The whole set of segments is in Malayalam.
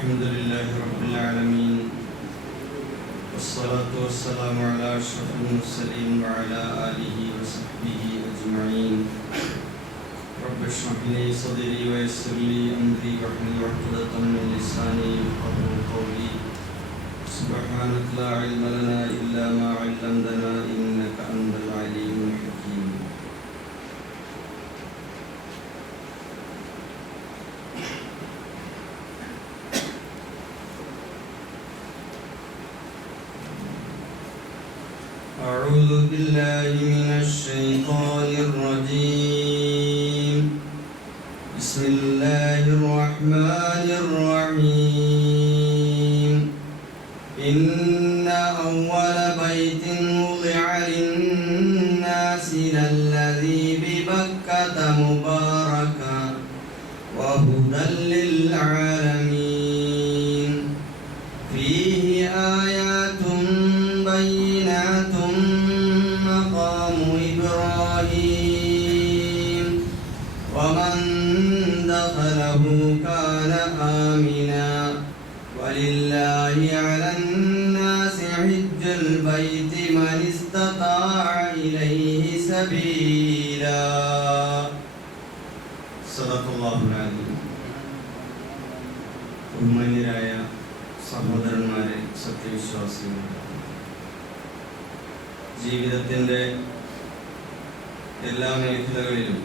الحمد لله رب العالمين والصلاة والسلام على أشرف المرسلين وعلى آله وصحبه أجمعين رب اشرح لي صدري ويسر لي أمري واحلل عقدة من لساني يفقهوا قولي سبحانك لا علم لنا إلا ما علمتنا إنك أنت العليم الحكيم. أعوذ بالله من الشيطان الرجيم. بسم الله الرحمن الرحيم. إن أول بيت وضع للناس للذي ببكة مباركا وهدى للعالمين فيه آيات بينات مقام إبراهيم ومن دخله كان آمنا ولله على الناس حج البيت من استطاع إليه سبيلا. صدق الله العظيم. ബഹുമാന്യരായ സഹോദരന്മാരെ, സത്യവിശ്വാസികളെ, ജീവിതത്തിൻ്റെ എല്ലാ മേഖലകളിലും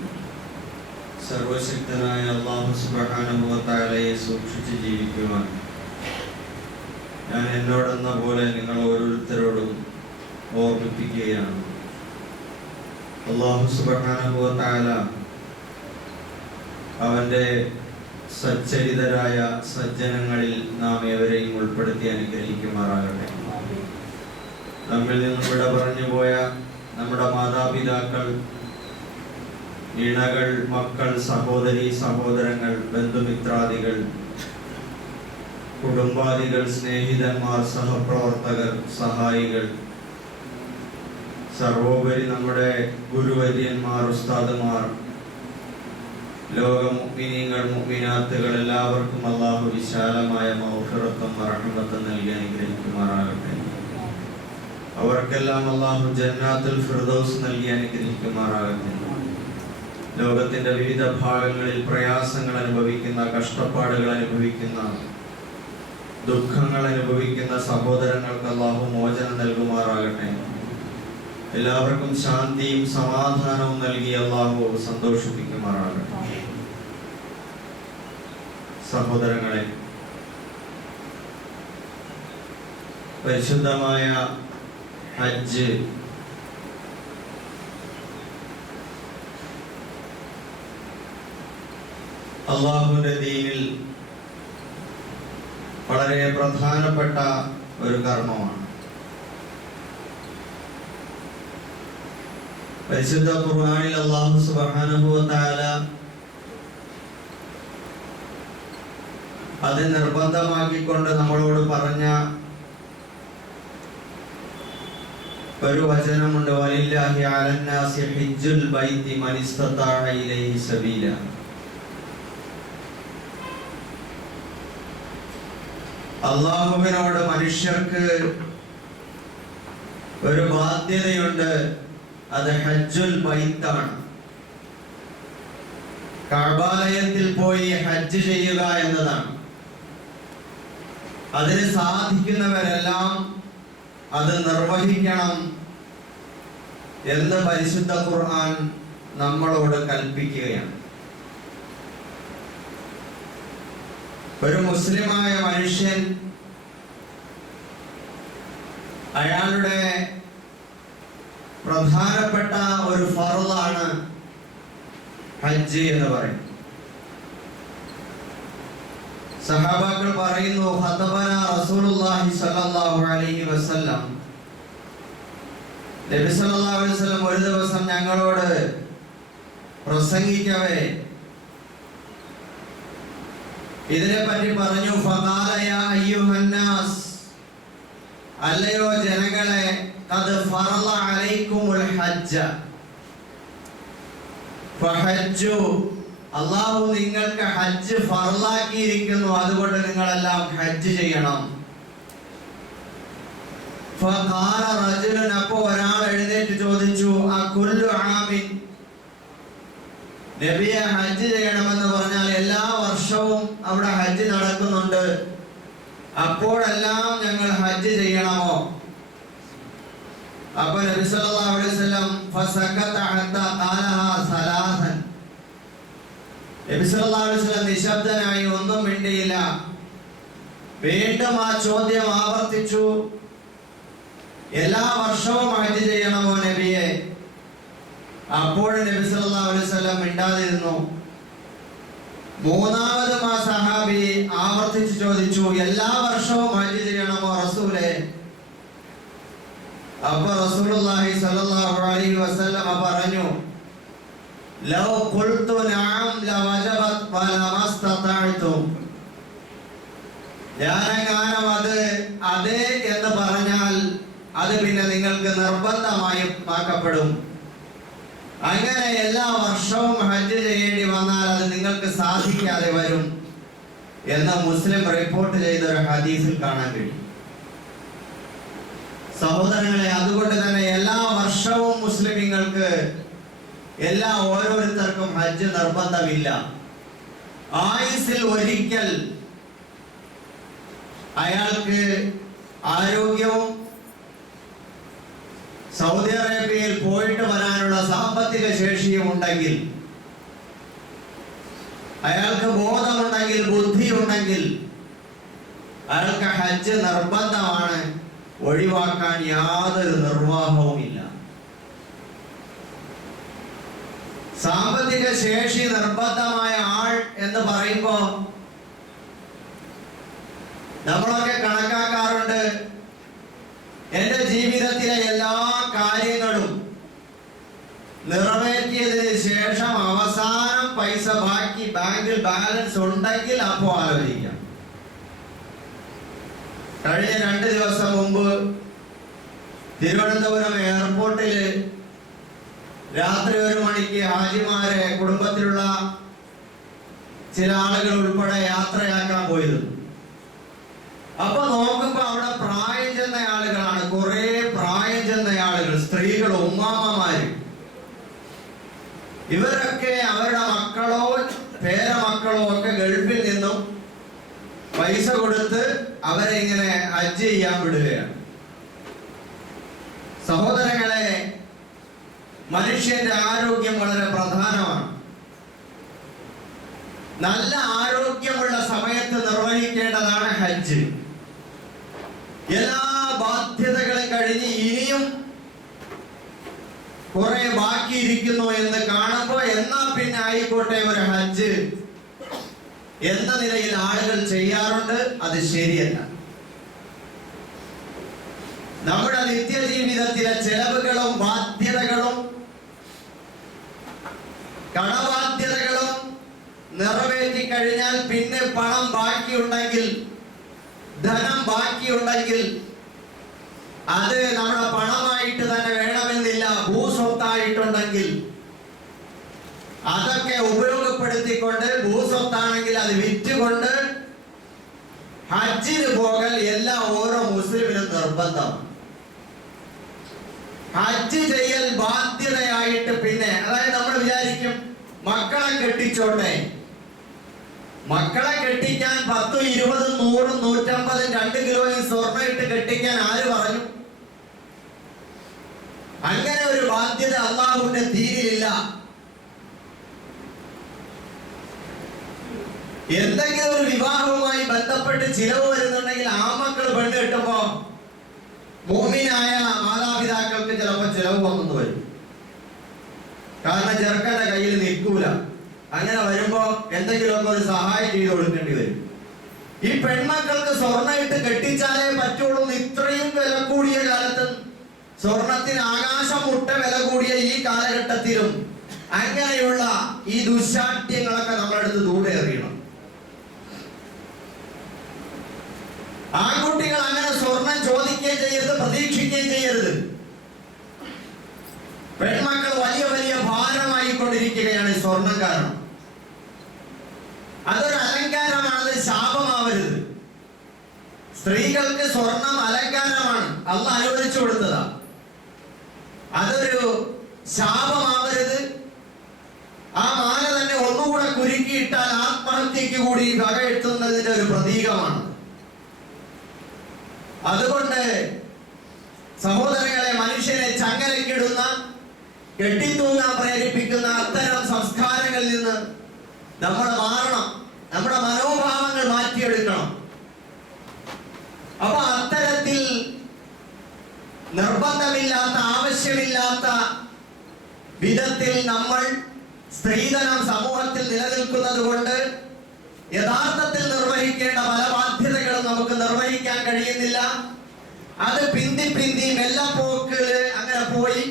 സർവശക്തനായ അല്ലാഹു സുബ്ഹാനഹു വ തആലയെ സൂക്ഷിച്ച് ജീവിക്കുവാൻ ഞാൻ എന്നോടെന്ന പോലെ നിങ്ങൾ ഓരോരുത്തരോടും ഓർമ്മിപ്പിക്കുകയാണ്. അല്ലാഹു സുബ്ഹാനഹു വ തആല അവൻ്റെ സച്ചരിതരായ സജ്ജനങ്ങളിൽ നാം ഏവരെയും ഉൾപ്പെടുത്തി അനുഗ്രഹിക്കുമാറാകട്ടെ. നമ്മിൽ നിന്നും വിട പറഞ്ഞു പോയ നമ്മുടെ മാതാപിതാക്കൾ, ഇണകൾ, മക്കൾ, സഹോദരി സഹോദരങ്ങൾ, ബന്ധുമിത്രാദികൾ, കുടുംബാദികൾ, സ്നേഹിതന്മാർ, സഹപ്രവർത്തകർ, സഹായികൾ, സർവോപരി നമ്മുടെ ഗുരുവര്യന്മാർ, ഉസ്താദുമാർ, ലോക മുഅ്മിനീങ്ങൾ, മുഅ്മിനാത്തുകൾ എല്ലാവർക്കും അല്ലാഹു വിശാലമായ മഗ്ഫിറത്തും റഹ്മത്തും നൽകി അനുഗ്രഹിക്കുമാറാകട്ടെ. അവർക്കെല്ലാം അല്ലാഹു ജന്നാത്തുൽ ഫിർദൗസ് നൽകി അനുഗ്രഹിക്കുമാറാകട്ടെ. ലോകത്തിന്റെ വിവിധ ഭാഗങ്ങളിൽ പ്രയാസങ്ങൾ അനുഭവിക്കുന്ന, കഷ്ടപ്പാടുകൾ അനുഭവിക്കുന്ന, ദുഃഖങ്ങൾ അനുഭവിക്കുന്ന സഹോദരങ്ങൾക്ക് അല്ലാഹു മോചനം നൽകുമാറാകട്ടെ. എല്ലാവർക്കും ശാന്തിയും സമാധാനവും നൽകി അല്ലാഹു സന്തോഷിപ്പിക്കുമാറാകട്ടെ. സഹോദരങ്ങളെ, പരിശുദ്ധമായ ഹജ്ജ് അല്ലാഹുവിന്റെ ദീനിൽ വളരെ പ്രധാനപ്പെട്ട ഒരു കർമ്മമാണ്. പരിശുദ്ധ ഖുർആനിൽ അല്ലാഹു സുബ്ഹാനഹു വ തആല അത് നിർബന്ധമാക്കിക്കൊണ്ട് നമ്മളോട് പറഞ്ഞ ഒരു വചനമുണ്ട്. വലില്ലാഹി അലന്നാസി ഹിജ്ജുൽ ബൈത്തി മൻ ഇസ്തതാഅ ഇലൈഹി സബീല. അല്ലാഹുവിനോട് മനുഷ്യർക്ക് ഒരു ബാധ്യതയുണ്ട്. അത് ഹജ്ജുൽ ബൈത്താണ്. കഅബാലയത്തിൽ പോയി ഹജ്ജ് ചെയ്യുക എന്നതാണ്. അതിന് സാധിക്കുന്നവരെല്ലാം അത് നിർവഹിക്കണം എന്ന് പരിശുദ്ധ ഖുർആൻ നമ്മളോട് കൽപ്പിക്കുകയാണ്. ഒരു മുസ്ലിമായ മനുഷ്യൻ അയാളുടെ പ്രധാനപ്പെട്ട ഒരു ഫർളാണ് ഹജ്ജ് എന്ന് പറയും. സഹാബാക്കൾ പറയുന്നു, ഖതബന റസൂലുള്ളാഹി സ്വല്ലല്ലാഹു അലൈഹി വസല്ലം, നബി സല്ലല്ലാഹു അലൈഹി വസല്ലം ഒരു ദിവസം ഞങ്ങളോട് പ്രസംഗിക്കവേ ഇതിനെ പറ്റി പറഞ്ഞു. ഫഖാല യാ അയ്യുഹന്നാസ്, അല്ലയോ ജനങ്ങളെ, ഖദ് ഫറള അലൈക്കുമുൽ ഹജ്ജ ഫഹജ്ജു അള്ളാഹു നിങ്ങൾക്ക് ഹജ്ജ് ഫർളാക്കിയിരിക്കുന്നു, അതുകൊണ്ട് നിങ്ങളെല്ലാം ഹജ്ജ് ചെയ്യണം. ഫഖാല റജുലുൻ, അപ്പോൾ ഒരാൾ എഴുന്നേറ്റ് ചോദിച്ചു, അകുല്ലു ആമിൻ, നബിയെ ഹജ്ജ് ചെയ്യണമെന്ന് പറഞ്ഞാൽ എല്ലാ വർഷവും അവിടെ ഹജ്ജ് നടക്കുന്നുണ്ട്, അപ്പോഴെല്ലാം ഞങ്ങൾ ഹജ്ജ് ചെയ്യണമോ? അപ്പോൾ നബി സല്ലല്ലാഹു അലൈഹി വസല്ലം ഫസക്കത ഹത്ത ഖാലഹാ സലാസൻ, നബി സല്ലല്ലാഹു അലൈഹി വസല്ലം നിശബ്ദനായി ഒന്നും മിണ്ടിയില്ല. വീണ്ടും ആ ചോദ്യം ആവർത്തിച്ചു, എല്ലാ വർഷവും ഹജ്ജ് ചെയ്യണമോ നബിയെ? അപ്പോഴും നബി സല്ലല്ലാഹു അലൈഹി വസല്ലം മിണ്ടാതിരുന്നു. മൂന്നാമതും ആ സഹാബി ആവർത്തിച്ച് ചോദിച്ചു, എല്ലാ വർഷവും ഹജ്ജ് ചെയ്യണമോ റസൂലേ? അപ്പോൾ റസൂലുള്ളാഹി സ്വല്ലല്ലാഹു അലൈഹി വസല്ലം പറഞ്ഞു, ലൗ ഖുൽതു നഅം ലവജബത് വലമസ്തതഅതു, ഞാനെങ്ങാനും അത് അതെ എന്ന് പറഞ്ഞാൽ അത് പിന്നെ നിങ്ങൾക്ക് നിർബന്ധമായും ആക്കപ്പെടും. അങ്ങനെ എല്ലാ വർഷവും ഹജ്ജ് ചെയ്യേണ്ടി വന്നാൽ അത് നിങ്ങൾക്ക് സാധിക്കാതെ വരും എന്ന് മുസ്ലിം റിപ്പോർട്ട് ചെയ്ത ഒരു ഹദീസിൽ കാണാൻ കഴിയും. സഹോദരങ്ങളെ, അതുകൊണ്ട് തന്നെ എല്ലാ വർഷവും മുസ്ലിമീങ്ങൾക്ക് ഓരോരുത്തർക്കും ഹജ്ജ് നിർബന്ധമില്ല. ആയുസ്സിൽ ഒരിക്കൽ അയാൾക്ക് ആരോഗ്യവും സൗദി അറേബ്യയിൽ പോയിട്ട് വരാനുള്ള സാമ്പത്തിക ശേഷിയും ഉണ്ടെങ്കിൽ, അയാൾക്ക് ബോധമുണ്ടെങ്കിൽ, ബുദ്ധിയുണ്ടെങ്കിൽ അയാൾക്ക് ഹജ്ജ് നിർബന്ധമാണ്, ഒഴിവാക്കാൻ യാതൊരു നിർവാഹവുമില്ല. സാമ്പത്തിക ശേഷി നിർബന്ധമായ ആൾ എന്ന് പറയുമ്പോ നമ്മളൊക്കെ കണക്കാക്കാറുണ്ട്, എന്റെ ജീവിതത്തിലെ എല്ലാ കാര്യങ്ങളും നിറവേറ്റിയതിന് ശേഷം അവസാനം പൈസ ബാക്കി ബാങ്കിൽ ബാലൻസ് ഉണ്ടെങ്കിൽ അപ്പോൾ ആലോചിക്കാം. കഴിഞ്ഞ 2 ദിവസം മുമ്പ് തിരുവനന്തപുരം എയർപോർട്ടിൽ രാത്രി 1 മണിക്ക് ഹാജിമാരെ കുടുംബത്തിലുള്ള ചില ആളുകൾ ഉൾപ്പെടെ യാത്രയാക്കാൻ പോയിരുന്നു. അപ്പൊ നോക്കുമ്പോ അവിടെ പ്രായം ചെന്ന ആളുകളാണ്, കുറെ പ്രായം ചെന്ന ആളുകൾ, സ്ത്രീകൾ, ഉമ്മാമ്മമാര്. ഇവരൊക്കെ അവരുടെ മക്കളോ പേരമക്കളോ ഒക്കെ ഗൾഫിൽ നിന്നും പൈസ കൊടുത്ത് അവരെ ഇങ്ങനെ ഹജ്ജ് ചെയ്യാൻ വിടുകയാണ്. സഹോദരങ്ങളെ, മനുഷ്യന്റെ ആരോഗ്യം വളരെ പ്രധാനമാണ്. നല്ല ആരോഗ്യമുള്ള സമയത്ത് നിർവഹിക്കേണ്ടതാണ് ഹജ്ജ്. എല്ലാ ബാധ്യതകളും കഴിഞ്ഞ് ഇനിയും കുറെ ബാക്കിയിരിക്കുന്നു എന്ന് കാണുമ്പോ എന്നാ പിന്നെ ആയിക്കോട്ടെ ഒരു ഹജ്ജ് എന്ന നിലയിൽ ആളുകൾ ചെയ്യാറുണ്ട്. അത് ശരിയല്ല. നമ്മുടെ നിത്യജീവിതത്തിലെ ചെലവുകളും ബാധ്യതകളും കടബാധ്യതകളും നിറവേറ്റി കഴിഞ്ഞാൽ പിന്നെ പണം ബാക്കിയുണ്ടെങ്കിൽ, ധനം ബാക്കിയുണ്ടെങ്കിൽ അത് നമ്മുടെ പണമായിട്ട് തന്നെ വേണമെന്നില്ല, ഭൂസ്വത്തായിട്ടുണ്ടെങ്കിൽ അതൊക്കെ ഉപയോഗപ്പെടുത്തിക്കൊണ്ട്, ഭൂസ്വത്താണെങ്കിൽ അത് വിറ്റുകൊണ്ട് ഹജ്ജിന് പോകൽ ഓരോ മുസ്ലിമിനും നിർബന്ധമാണ്. ഹജ്ജ് ചെയ്യൽ ബാധ്യതയായിട്ട് പിന്നെ, അതായത് നമ്മൾ വിചാരിക്കും മക്കളെ കെട്ടിച്ചോട്ടെ, മക്കളെ കെട്ടിക്കാൻ 10, 20, 100, 150, 2 കിലോയും സ്വർണ്ണം ഇട്ട് കെട്ടിക്കാൻ ആര് പറഞ്ഞു? അങ്ങനെ ഒരു ബാധ്യത അള്ളാഹുവിന്റെ ദീനിലില്ല. എന്തെങ്കിലും ഒരു വിവാഹവുമായി ബന്ധപ്പെട്ട് ചിലവ് വരുന്നുണ്ടെങ്കിൽ ആ മക്കൾ പെണ്ണ് കെട്ടുമ്പോ മുഅ്മിനായ മാതാപിതാക്കൾക്ക് ചിലപ്പോൾ ചിലവ് വന്നു വരും. കാരണം ചെറുക്കന്റെ കയ്യിൽ നിൽക്കൂല. അങ്ങനെ വരുമ്പോ എന്തെങ്കിലുമൊക്കെ ഒരു സഹായം ചെയ്ത് കൊടുക്കേണ്ടി വരും. ഈ പെൺമക്കൾക്ക് സ്വർണ്ണം ഇട്ട് കെട്ടിച്ചാലേ പറ്റുള്ളൂ. ഇത്രയും വില കൂടിയ കാലത്ത്, സ്വർണത്തിന് ആകാശം മുട്ട വില കൂടിയ ഈ കാലഘട്ടത്തിലും അങ്ങനെയുള്ള ഈ ദുശാഠ്യങ്ങളൊക്കെ നമ്മളെടുത്ത് ദൂരെ എറിയണം. ആൺകുട്ടികൾ അങ്ങനെ സ്വർണം ചോദിക്കുകയും ചെയ്യരുത്, പ്രതീക്ഷിക്കുകയും ചെയ്യരുത്. പെൺമക്കൾ വലിയ വലിയ ഭാരമായി കൊണ്ടിരിക്കുകയാണ് ഈ സ്വർണം കാരണം. ആവരുത്. സ്ത്രീകൾക്ക് സ്വർണം അലങ്കാരമാണ്, അള്ളാഹ് അനുവദിച്ചു കൊടുത്തതാ. അതൊരു ശാപമാവരുത്. ആ മാല തന്നെ ഒന്നുകൂടെ കുരുക്കിയിട്ടാൽ ആത്മഹത്യക്ക് കൂടി വകയെത്തുന്നതിന്റെ ഒരു പ്രതീകമാണ്. അതുകൊണ്ട് സഹോദരങ്ങളെ, മനുഷ്യനെ ചങ്ങലക്കിടുന്ന, കെട്ടിത്തൂങ്ങാൻ പ്രേരിപ്പിക്കുന്ന അത്തരം സംസ്കാരങ്ങളിൽ നിന്ന് നമ്മൾ മാറണം. നമ്മുടെ മനോഭാവങ്ങൾ മാറ്റിയെടുക്കണം. അപ്പൊ അത്തരത്തിൽ നിർബന്ധമില്ലാത്ത, ആവശ്യമില്ലാത്ത വിധത്തിൽ നമ്മൾ സ്ത്രീധനം സമൂഹത്തിൽ നിലനിൽക്കുന്നത് കൊണ്ട് യഥാർത്ഥത്തിൽ നിർവഹിക്കേണ്ട പല ബാധ്യതകളും നമുക്ക് നിർവഹിക്കാൻ കഴിയുന്നില്ല. അത് പിന്തി മെല്ലപ്പോക്കില് അങ്ങനെ പോയി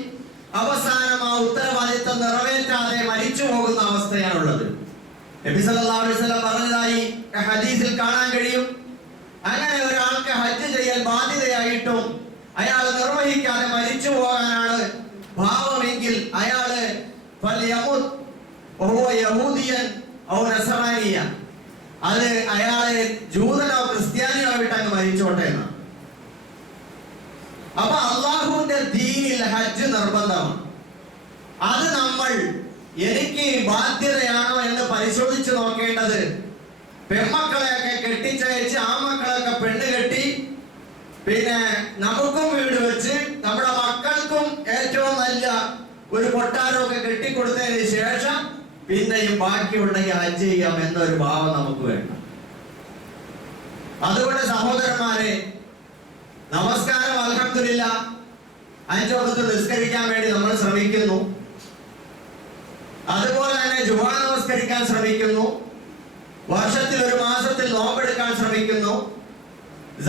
അവസാനം ആ ഉത്തരവാദിത്വം നിറവേറ്റാതെ മരിച്ചു പോകുന്ന അവസ്ഥയാണുള്ളത്. നബി സല്ലല്ലാഹു അലൈഹി വസല്ലം പറഞ്ഞതായി ഹദീസിൽ കാണാൻ കഴിയും. അങ്ങനെ ഒരാൾക്ക് ഹജ്ജ് ചെയ്യാൻ ബാധ്യതയായിട്ടും അയാൾ നിർവഹിക്കാതെ മരിച്ചു പോകാനാണ് ഭാവമെങ്കിൽ അയാള് അത് അയാളെ ജൂതനോ ക്രിസ്ത്യാനിയോ ആയിട്ട് അങ്ങ് മരിച്ചോട്ടെ എന്നാണ്. അപ്പൊ അള്ളാഹുവിന്റെ ദീനിൽ ഹജ്ജ് നിർബന്ധമാണ്. അത് നമ്മൾ എനിക്ക് ബാധ്യതയാണോ എന്ന് പരിശോധിച്ച് നോക്കേണ്ടത്. പെൺമക്കളെയൊക്കെ കെട്ടിച്ചയച്ച് ആ മക്കളൊക്കെ പെണ്ണ് കെട്ടി, പിന്നെ നമുക്കും വീട് വെച്ച് നമ്മുടെ മക്കൾക്കും ഏറ്റവും നല്ല ഒരു കൊട്ടാരമൊക്കെ കെട്ടിക്കൊടുത്തതിന് ശേഷം പിന്നെയും ബാക്കിയുണ്ടെങ്കിൽ ഹജ്ജ് ചെയ്യാം എന്നൊരു ഭാവം നമുക്ക് വേണ്ട. അതുകൊണ്ട് സഹോദരന്മാരെ, നമസ്കാരം അൽഹംദുലില്ലാഹ് 5 വഖത്ത് നിസ്കരിക്കാൻ വേണ്ടി നമ്മൾ ശ്രമിക്കുന്നു. അതുപോലെ തന്നെ ജുമാ നമസ്കരിക്കാൻ ശ്രമിക്കുന്നു. വർഷത്തിൽ ഒരു മാസത്തിൽ നോമ്പെടുക്കാൻ ശ്രമിക്കുന്നു.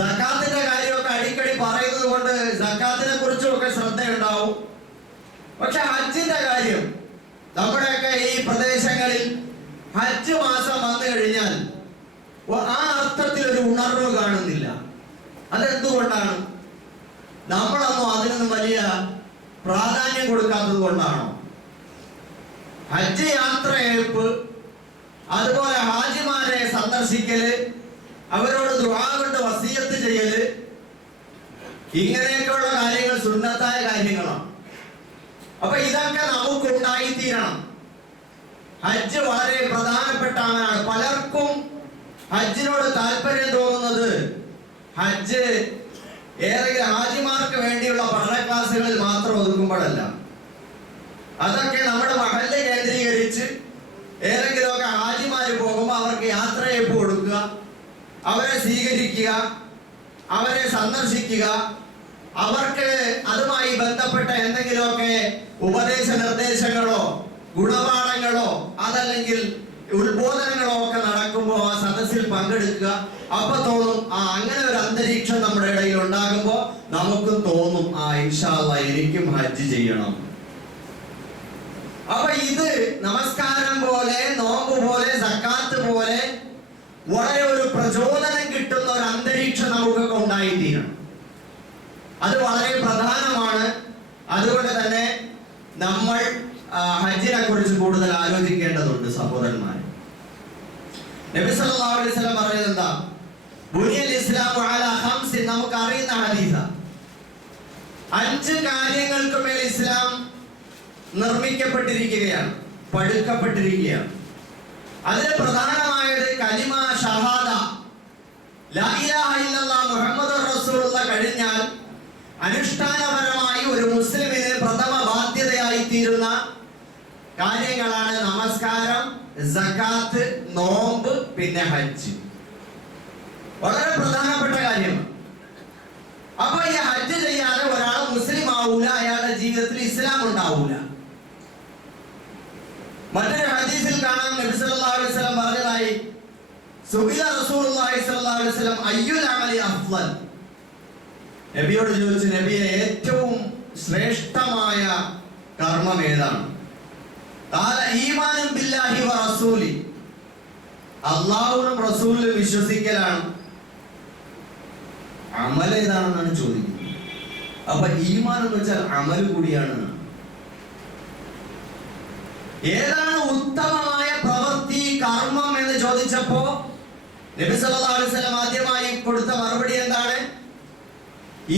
സക്കാത്തിന്റെ കാര്യമൊക്കെ അടിക്കടി പറയുന്നത് കൊണ്ട് സക്കാത്തിനെ കുറിച്ചുമൊക്കെ ശ്രദ്ധയുണ്ടാവും. പക്ഷെ ഹജ്ജിന്റെ കാര്യം, നമ്മുടെയൊക്കെ ഈ പ്രദേശങ്ങളിൽ ഹജ്ജ് മാസം വന്നു കഴിഞ്ഞാൽ ആ അർത്ഥത്തിൽ ഒരു ഉണർവ് കാണുന്നില്ല. അതെന്തുകൊണ്ടാണ്? നമ്മളൊന്നും അതിനൊന്നും വലിയ പ്രാധാന്യം കൊടുക്കാത്തത് കൊണ്ടാണോ? ഹജ്ജ് യാത്രയയപ്പ്, അതുപോലെ ഹാജിമാരെ സന്ദർശിക്കല്, അവരോട് ദുആ കൊണ്ട് വസിയത്ത് ചെയ്യല്, ഇങ്ങനെയൊക്കെയുള്ള കാര്യങ്ങൾ സുന്നത്തായ കാര്യങ്ങളാണ്. അപ്പൊ ഇതൊക്കെ നമുക്ക് ഉണ്ടായിത്തീരണം. ഹജ്ജ് വളരെ പ്രധാനപ്പെട്ടാണ്. പലർക്കും ഹജ്ജിനോട് താല്പര്യം തോന്നുന്നത് ഹജ്ജ് ഏതെങ്കിലും ഹാജിമാർക്ക് വേണ്ടിയുള്ള പഠന ക്ലാസ്സുകളിൽ മാത്രം ഒതുക്കുമ്പോഴല്ല. അതൊക്കെ നമ്മുടെ മഹല്ല് കേന്ദ്രീകരിച്ച് ഏതെങ്കിലുമൊക്കെ ഹാജിമാര് പോകുമ്പോൾ അവർക്ക് യാത്രയയപ്പ് കൊടുക്കുക, അവരെ സ്വീകരിക്കുക, അവരെ സന്ദർശിക്കുക, അവർക്ക് അതുമായി ബന്ധപ്പെട്ട എന്തെങ്കിലുമൊക്കെ ഉപദേശ നിർദ്ദേശങ്ങളോ ഗുണപാഠങ്ങളോ അതല്ലെങ്കിൽ ഉത്ബോധനങ്ങളോ ഒക്കെ നടക്കുമ്പോൾ ആ സദസ്സിൽ പങ്കെടുക്കുക. അപ്പൊ തോന്നും അങ്ങനെ ഒരു അന്തരീക്ഷം നമ്മുടെ ഇടയിൽ ഉണ്ടാകുമ്പോൾ നമുക്കും തോന്നും ഇൻഷാ അല്ലാഹ് എനിക്കും ഹജ്ജ് ചെയ്യണം. അപ്പൊ ഇത് നമസ്കാരം പോലെ, നോമ്പ് പോലെ, സക്കാത്ത് പോലെ വളരെ ഒരു പ്രചോദനം കിട്ടുന്ന ഒരു അന്തരീക്ഷം നമുക്കൊക്കെ ഉണ്ടായിത്തീരണം. അത് വളരെ പ്രധാനമാണ്. അതുകൊണ്ട് തന്നെ നമ്മൾ ഹജ്ജിനെ കുറിച്ച് കൂടുതൽ ആലോചിക്കേണ്ടതുണ്ട് സഹോദരന്മാരെ. നബി സല്ലല്ലാഹു അലൈഹി വസല്ലം പറയുന്നത് എന്താ? ബുനിയൽ ഇസ്ലാമു അലാ ഖംസിൻ, നമുക്ക് അറിയുന്ന ഹദീസാ. 5 കാര്യങ്ങൾക്ക് മേൽ ഇസ്ലാം നിർമ്മിക്കപ്പെട്ടിരിക്കുകയാണ്, പടുക്കപ്പെട്ടിരിക്കുകയാണ്. അതിൽ പ്രധാനമായത് കലിമ ഷഹാദ, ലാ ഇലാഹ ഇല്ലല്ലാഹ് മുഹമ്മദുർ റസൂലുള്ളാഹ് കഴിഞ്ഞാൽ അനുഷ്ഠാനപരമായി ഒരു മുസ്ലിമിന് പ്രഥമ ബാധ്യതയായി തീരുന്ന കാര്യങ്ങളാണ് നമസ്കാരം, സക്കാത്ത്, നോമ്പ്, പിന്നെ ഹജ്ജ്. വളരെ പ്രധാനപ്പെട്ട കാര്യമാണ്. അപ്പൊ ഈ ഹജ്ജ് ചെയ്യാതെ ഒരാൾ മുസ്ലിം ആവൂല, അയാളുടെ ജീവിതത്തിൽ ഇസ്ലാം ഉണ്ടാവൂല. മറ്റൊരു ഹദീസിൽ കാണാം, നബി സല്ലല്ലാഹു അലൈഹി വസല്ലം പറഞ്ഞതായി, സുബില റസൂലുള്ളാഹി സ്വല്ലല്ലാഹു അലൈഹി വസല്ലം അയ്യുൽ അമലി അഫ്ളൽ. നബിയോട് ചോദിച്ചു, നബിയെ ഏറ്റവും ശ്രേഷ്ഠമായ കർമ്മം ഏതാണ്? ഖാല ഈമാനും ബില്ലാഹി വ റസൂലി, അല്ലാഹുവിലും റസൂലിലും വിശ്വസിക്കലാണ്. അമൽ ഏതാണെന്നാണ് ചോദിക്കുന്നത്. അപ്പൊ ഈമാൻ എന്ന് വെച്ചാൽ അമൽ കൂടിയാണ്. ഏതാണ് ഉത്തമമായ പ്രവൃത്തി, കർമ്മം എന്ന് ചോദിച്ചപ്പോ നബി സല്ലല്ലാഹു അലൈഹി വസല്ലം ആദ്യമായി കൊടുത്ത മറുപടി എന്താണ്?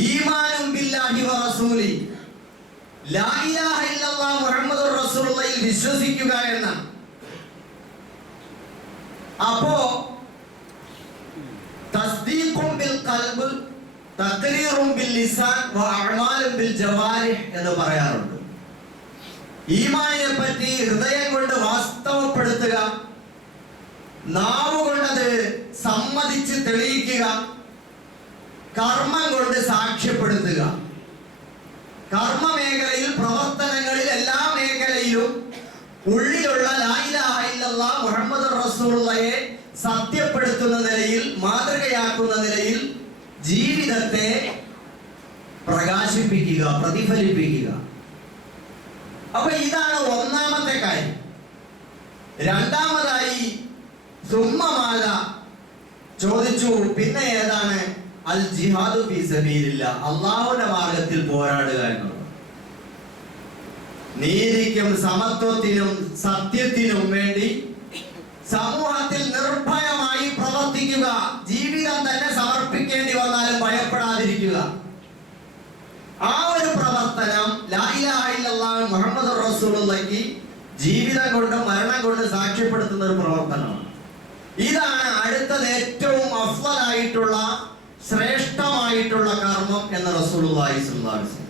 ഈമാനും ബില്ലാഹി വ റസൂലി, ലാ ഇലാഹ ഇല്ലല്ലാഹ് മുഹമ്മദുർ റസൂലുള്ളാഹിൽ വിശ്വസിക്കുക എന്നാണ്. അപ്പോ തസ്ദീഖും ബിൽ ഖൽബ്, തഖ്രീറും ബിൽ ലിസാൻ വ അഅമാലും ബിൽ ജവാരിഹ് എന്ന് പറയാറുണ്ട്. ഈമാനിനെ പറ്റി ഹൃദയം കൊണ്ട് വാസ്തവപ്പെടുത്തുക, നാവ് കൊണ്ടത് സമ്മതിച്ച് തെളിയിക്കുക, കർമ്മം കൊണ്ട് സാക്ഷ്യപ്പെടുത്തുക. കർമ്മ മേഖലയിൽ, പ്രവർത്തനങ്ങളിൽ, എല്ലാ മേഖലയിലും ഉള്ളിലുള്ള ലാ ഇലാഹ ഇല്ലല്ലാഹ് മുഹമ്മദുർ റസൂലുള്ളാഹിയെ സത്യപ്പെടുത്തുന്ന നിലയിൽ, മാതൃകയാക്കുന്ന നിലയിൽ ജീവിതത്തെ പ്രകാശിപ്പിക്കുക, പ്രതിഫലിപ്പിക്കുക. അപ്പൊ ഇതാണ് ഒന്നാമത്തെ കാര്യം. രണ്ടാമതായി സുമ്മമാല ചോദിച്ചു, പിന്നെ ഏതാണ്? അൽ ജിഹാദു ഫീ സബീലില്ലാഹ്, അല്ലാഹുവിന്റെ മാർഗത്തിൽ പോരാടുക എന്നുള്ളത്. നീതിക്കും സമത്വത്തിനും സത്യത്തിനും വേണ്ടി സമൂഹത്തിൽ നിർഭയമായി പ്രവർത്തിക്കുക, ജീവിതം തന്നെ സമർപ്പിക്കേണ്ടി വന്നാലും ഭയപ്പെടാതിരിക്കുക. ആ ഒരു പ്രവർത്തനം ലാ ഇലാഹ ഇല്ലല്ലാഹ് മുഹമ്മദുർ റസൂലുള്ളാഹി ജീവിതം കൊണ്ടും മരണം കൊണ്ടും സാക്ഷ്യപ്പെടുത്തുന്ന ഒരു പ്രവർത്തനമാണ്. ഇതാണ് അടുത്തത് ഏറ്റവും അഫ്ളലായിട്ടുള്ള, ശ്രേഷ്ഠമായിട്ടുള്ള കർമ്മം എന്ന് റസൂലുള്ളാഹി സ്വല്ലല്ലാഹു അലൈഹി വസല്ലം.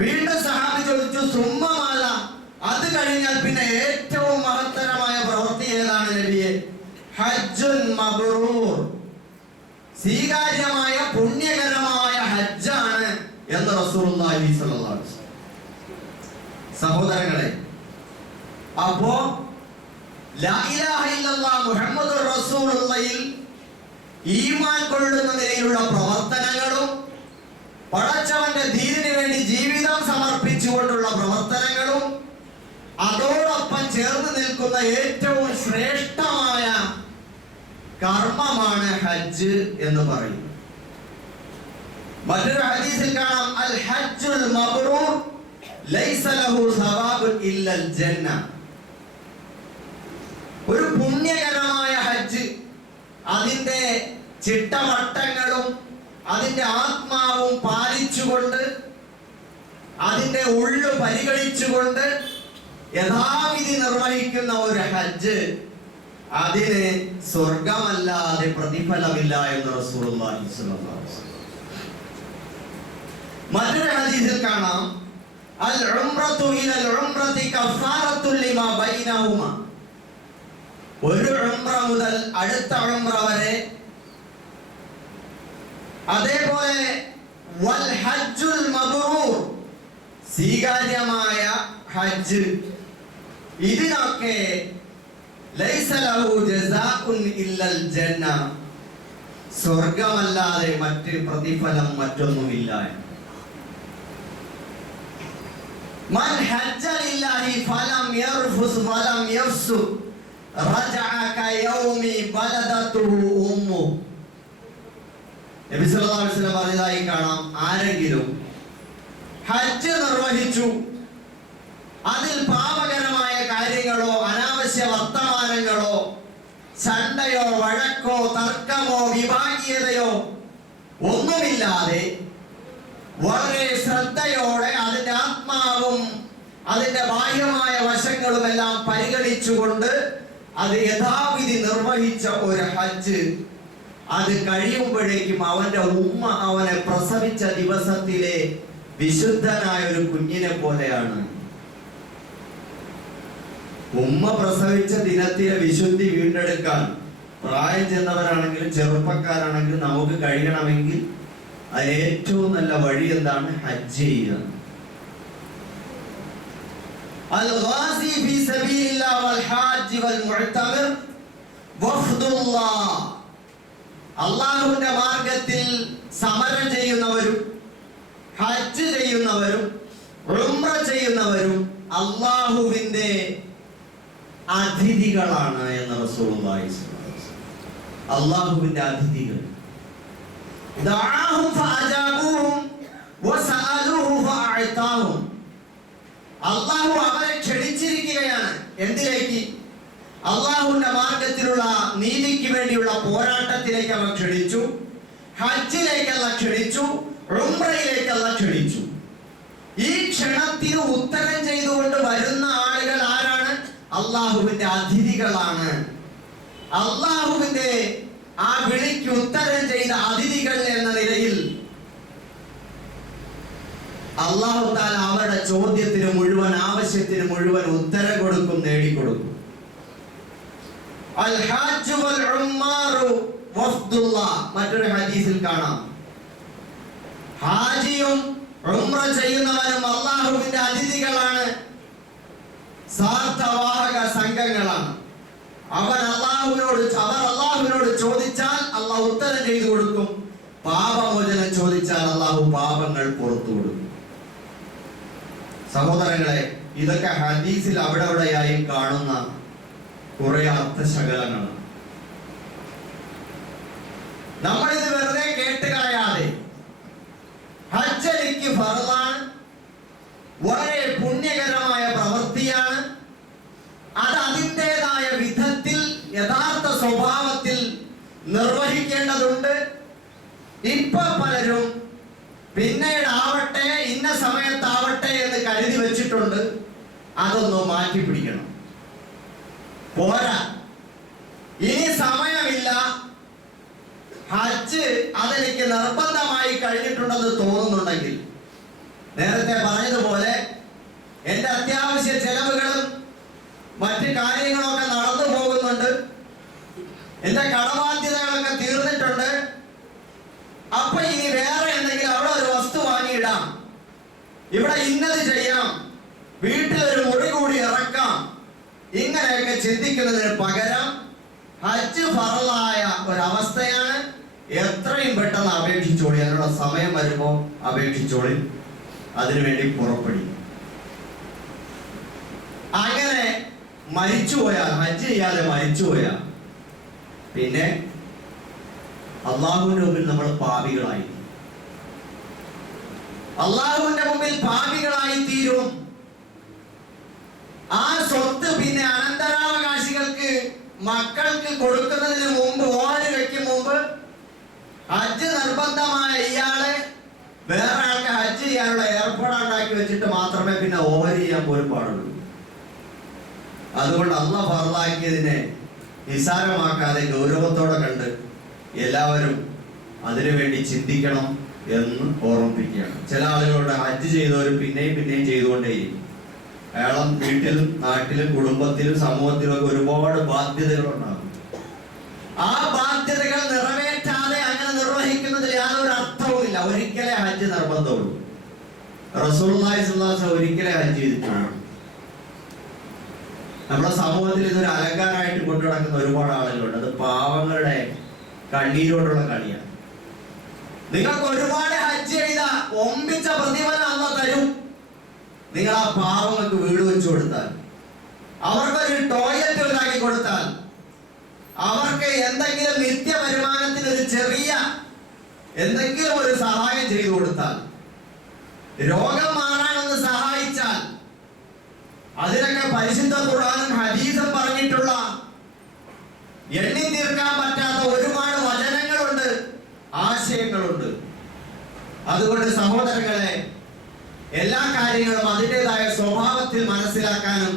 വീണ്ടും സഹാബി ചോദിച്ചു, സുമ്മമാല, അത് കഴിഞ്ഞാൽ പിന്നെ ഏറ്റവും മഹത്തരമായ പ്രവൃത്തി ഏതാണ് നബിയെ? ഹജ്ജുൻ മബ്റൂർ, സ്വീകാര്യമായ പുണ്യകരമായ ഹജ്ജാണ് എന്ന് റസൂലുള്ളാഹി സ്വല്ലല്ലാഹു അലൈഹി വസല്ലം. സഹോദരങ്ങളെ, അപ്പോ ലാ ഇലാഹ ഇല്ലല്ലാഹ് മുഹമ്മദുർ റസൂലുള്ളാഹിൽ ഈമാൻ കൊള്ളുന്ന നിലയിലുള്ള പ്രവർത്തനങ്ങളും, പടച്ചവന്റെ ദീനിന് വേണ്ടി ജീവിതം സമർപ്പിച്ചുകൊണ്ടുള്ള പ്രവർത്തനങ്ങളും, അതോടൊപ്പം ചേർന്ന് നിൽക്കുന്ന ഏറ്റവും ശ്രേഷ്ഠമായ കർമ്മമാണ് ഹജ്ജ് എന്ന് പറയുന്നത്. മറ്റൊരു ഹദീസിൽ കാണാം, അൽ ഹജ്ജുൽ മബ്റൂർ ലൈസ ലഹു സവാബുൻ ഇല്ലൽ ജന്ന. ഒരു പുണ്യകരമായ ഹജ്ജ്, അതിന്റെ ചിട്ടവട്ടങ്ങളും അതിന്റെ ആത്മാവും പാലിച്ചുകൊണ്ട്, അതിന്റെ ഉള്ളു പരിഗണിച്ചുകൊണ്ട് യഥാവിധി നിർവഹിക്കുന്ന ഒരു ഹജ്ജ്, അതിന് സ്വർഗമല്ലാതെ പ്രതിഫലമില്ല എന്ന് റസൂലുള്ളാഹി സ്വല്ലല്ലാഹു അലൈഹി വസല്ലം. മറ്റൊരു ഹദീസിൽ കാണാം, അൽ ഉംറതു ഇലൽ ഉംറതി കഫാറത്തുൽ ലിമാ ബൈനഹുമ. ഒരു ഉംറ മുതൽ അടുത്ത ഉംറ വരെ, അതേപോലെ വൽ ഹജ്ജുൽ മബ്റൂർ, സ്വീകാര്യമായ ഹജ്ജ്, ഇതിനൊക്കെ ലൈസ ലഹു ജസാഉൻ ഇല്ലൽ ജന്ന, സ്വർഗമല്ലാതെ മറ്റ് പ്രതിഫലം മറ്റൊന്നുമില്ല. മൻ ഹജ്ജ ലില്ലാഹി ഫലം യർഫുസ് വലം യഫ്സു റജഅ കയൗമി ബലദതുഹു ഉമ്മു. നബി സല്ലല്ലാഹു അലൈഹി വസല്ലം പറഞ്ഞതായി കാണാം, ആരെങ്കിലും ഹജ്ജ് നിർവഹിച്ചു, അതിൽ പാപകരമായ കാര്യങ്ങളോ അനാവശ്യ വർത്തമാനങ്ങളോ ചണ്ടയോ വഴക്കോ തർക്കമോ വിഭാഗീയതയോ ഒന്നുമില്ലാതെ വളരെ ശ്രദ്ധയോടെ അതിന്റെ ആത്മാവും അതിന്റെ ബാഹ്യമായ വശങ്ങളും എല്ലാം പരിഗണിച്ചുകൊണ്ട് അത് യഥാവിധി നിർവഹിച്ച ഒരു ഹജ്ജ്, അത് കഴിയുമ്പോഴേക്കും അവന്റെ ഉമ്മ അവനെ പ്രസവിച്ച ദിവസത്തിലെ വിശുദ്ധനായ ഒരു കുഞ്ഞിനെ പോലെയാണ്. ഉമ്മ പ്രസവിച്ച ദിനത്തിലെ വിശുദ്ധി വീണ്ടെടുക്കാൻ പ്രായം ചെന്നവരാണെങ്കിലും ചെറുപ്പക്കാരാണെങ്കിലും നമുക്ക് കഴിയണമെങ്കിൽ അതിന് ഏറ്റവും നല്ല വഴി എന്താണ്? ഹജ്ജ് ചെയ്യുക. الغازي في سبيل الله والحاج والمعتمر وفد الله. അല്ലാഹുവിന്റെ മാർഗത്തിൽ സമരം ചെയ്യുന്നവരും ഹജ്ജ് ചെയ്യുന്നവരും ഉംറ ചെയ്യുന്നവരും അല്ലാഹുവിന്റെ അതിഥികളാണ് എന്ന് റസൂലുള്ളാഹി സ്വല്ലല്ലാഹു അലൈഹി വസല്ലം. അല്ലാഹുവിന്റെ അതിഥികൾ. ദഅാഹും ഫഅജാബൂഹും വസഅലൂഹു ഫഅഅതാഹും. അല്ലാഹു അവരെ ക്ഷണിച്ചിരിക്കുകയാണ്. എന്തിലേക്ക്? അള്ളാഹുവിന്റെ മാർഗത്തിലുള്ള നീതിക്ക് വേണ്ടിയുള്ള പോരാട്ടത്തിലേക്ക് അവൻ ക്ഷണിച്ചു. ഹജ്ജിലേക്കല്ല ക്ഷണിച്ചു, ഉംറയിലേക്കല്ല ക്ഷണിച്ചു. ഈ ക്ഷണത്തിന് ഉത്തരം ചെയ്തുകൊണ്ട് വരുന്ന ആളുകൾ ആരാണ്? അള്ളാഹുവിന്റെ അതിഥികളാണ്. അള്ളാഹുവിന്റെ ആ വിളിക്ക് ഉത്തരം ചെയ്ത അതിഥികൾ എന്ന നിലയിൽ അള്ളാഹു താല അവരുടെ ചോദ്യത്തിന് മുഴുവൻ, ആവശ്യത്തിന് മുഴുവൻ ഉത്തരം കൊടുക്കും, നേടിക്കൊടുക്കും. അൽ ഹാജ്ജു വൽ ഉമ്മാറു വഫ്ദുല്ലാഹ്. മറ്റൊരു ഹദീസിൽ കാണാം, ഹാജിയും ഉംറ ചെയ്യുന്നവരും അള്ളാഹുവിന്റെ അതിഥികളാണ്, സാർത്ഥവാഹക സംഘങ്ങളാണ്. അവർ അള്ളാഹുവിനോട് ചോദിച്ചാൽ അള്ളാഹു ഉത്തരം ചെയ്തു കൊടുക്കും. പാപമോചനം ചോദിച്ചാൽ അള്ളാഹു പാപങ്ങൾ പുറത്തു കൊടുക്കും. സഹോദരങ്ങളെ, ഇതൊക്കെ ഹദീസിൽ അവിടെയായും കാണുന്ന കുറെ അർത്ഥശകലങ്ങളാണ്. നമ്മളിത് വെറുതെ കേട്ട് കളയാതെ, ഹജ്ജ് എനിക്ക് ഫർളാണ്, വളരെ പുണ്യകരമായ പ്രവൃത്തിയാണ്, അത് അതിൻ്റെതായ വിധത്തിൽ യഥാർത്ഥ സ്വഭാവത്തിൽ നിർവഹിക്കേണ്ടതുണ്ട്. ഇപ്പൊ പലരും പിന്നീടാവട്ടെ, ഇന്ന സമയത്താവട്ടെ എന്ന് കരുതി വെച്ചിട്ടുണ്ട്. അതൊന്ന് മാറ്റി പിടിക്കണം. പോരാ, ഇനി സമയമില്ല, ഹജ്ജ് അതെനിക്ക് നിർബന്ധമായി കഴിഞ്ഞിട്ടുണ്ടെന്ന് തോന്നുന്നുണ്ടെങ്കിൽ, നേരത്തെ പറഞ്ഞതുപോലെ എന്റെ അത്യാവശ്യ ചെലവുകളും മറ്റ് കാര്യങ്ങളൊക്കെ നടന്നു പോകുന്നുണ്ട്, എന്റെ കടബാധ്യതകളൊക്കെ തീർന്നിട്ടുണ്ട്, അപ്പൊ ഇനി വേറെ എന്തെങ്കിലും അവിടെ ഒരു വസ്തു വാങ്ങിയിടാം, ഇവിടെ ഇന്നത് ചെയ്യാം, വീട്ടിലൊരു മുറി കൂടി ഇറക്കാം, ഇങ്ങനെയൊക്കെ ചിന്തിക്കുന്നതിന് പകരം ഹജ്ജ് ഫർളായ ഒരവസ്ഥയാണ്. എത്രയും പെട്ടെന്ന് അപേക്ഷിച്ചോളി, അതിനുള്ള സമയം വരുമ്പോൾ അപേക്ഷിച്ചോളി, അതിനുവേണ്ടി പുറപ്പെടും. അങ്ങനെ മരിച്ചുപോയാൽ, ഹജ്ജ് ചെയ്യാതെ മരിച്ചുപോയാൽ പിന്നെ അള്ളാഹുവിന്റെ മുമ്പിൽ നമ്മൾ പാപികളായി, അള്ളാഹുവിന്റെ മുമ്പിൽ പാപികളായി തീരും. ആ സ്വത്ത് പിന്നെ അനന്തരാവകാശികൾക്ക്, മക്കൾക്ക് കൊടുക്കുന്നതിന് മുമ്പ്, ഓഹരി വെക്കും മുമ്പ്, ഹജ്ജ് നിർബന്ധമായ ഇയാളെ വേറെ ആൾക്ക് ഹജ്ജ് ചെയ്യാനുള്ള ഏർപ്പാടുണ്ടാക്കി വെച്ചിട്ട് മാത്രമേ പിന്നെ ഓഹരി ചെയ്യാൻ പോലും പാടുള്ളൂ. അതുകൊണ്ട് അള്ളാഹ് ഫർളാക്കിയതിനെ നിസ്സാരമാക്കാതെ ഗൗരവത്തോടെ കണ്ട് എല്ലാവരും അതിനുവേണ്ടി ചിന്തിക്കണം എന്ന് ഓർമ്മിപ്പിക്കുകയാണ്. ചില ആളുകളുടെ ഹജ്ജ് ചെയ്തവർ പിന്നെയും ചെയ്തുകൊണ്ടേയിരിക്കും. അയാളും വീട്ടിലും നാട്ടിലും കുടുംബത്തിലും സമൂഹത്തിലും ഒക്കെ ഒരുപാട് ബാധ്യതകൾ ഉണ്ടാകും. ആ ബാധ്യതകൾ നിറവേറ്റാതെ അങ്ങനെ നിർവഹിക്കുന്നതിൽ യാതൊരു അർത്ഥവുമില്ല. ഒരിക്കലേ ഹജ്ജ് നിർബന്ധമുള്ളൂ. റസൂലുള്ളാഹി സ്വല്ലല്ലാഹു അലൈഹി വസല്ലം ഒരിക്കലേ ഹജ്ജ് ചെയ്തിട്ടുള്ളൂ. നമ്മുടെ സമൂഹത്തിൽ ഇതൊരു അലങ്കാരമായിട്ട് കൊണ്ടു നടക്കുന്ന ഒരുപാട് ആളുകളുണ്ട്. അത് പാവങ്ങളുടെ കണ്ണീരോടുള്ള കളിയാണ്. നിങ്ങൾക്ക് ഒരുപാട് ഹജ്ജ് ചെയ്ത ഒമ്പിച്ച പ്രതിഫലം അല്ലാഹ് തരും. നിങ്ങൾ ആ പാവങ്ങൾക്ക് വീട് വെച്ചു കൊടുത്താൽ, അവർക്കൊരു ടോയ്ലറ്റ് ഉണ്ടാക്കി കൊടുത്താൽ, അവർക്ക് എന്തെങ്കിലും നിത്യ വരുമാനത്തിന് ഒരു ചെറിയ എന്തെങ്കിലും ഒരു സഹായം ചെയ്തു കൊടുത്താൽ, രോഗം മാറാനൊന്ന് സഹായിച്ചാൽ, അതിനൊക്കെ പരിശുദ്ധ ഖുർആനും ഹദീസും പറഞ്ഞിട്ടുള്ള എണ്ണി തീർക്കാൻ പറ്റാത്ത ഒരുപാട് വചനങ്ങളുണ്ട്, ആശയങ്ങളുണ്ട്. അതുകൊണ്ട് സഹോദരങ്ങളെ, എല്ലാ കാര്യങ്ങളും അതിൻ്റെതായ സ്വഭാവത്തിൽ മനസ്സിലാക്കാനും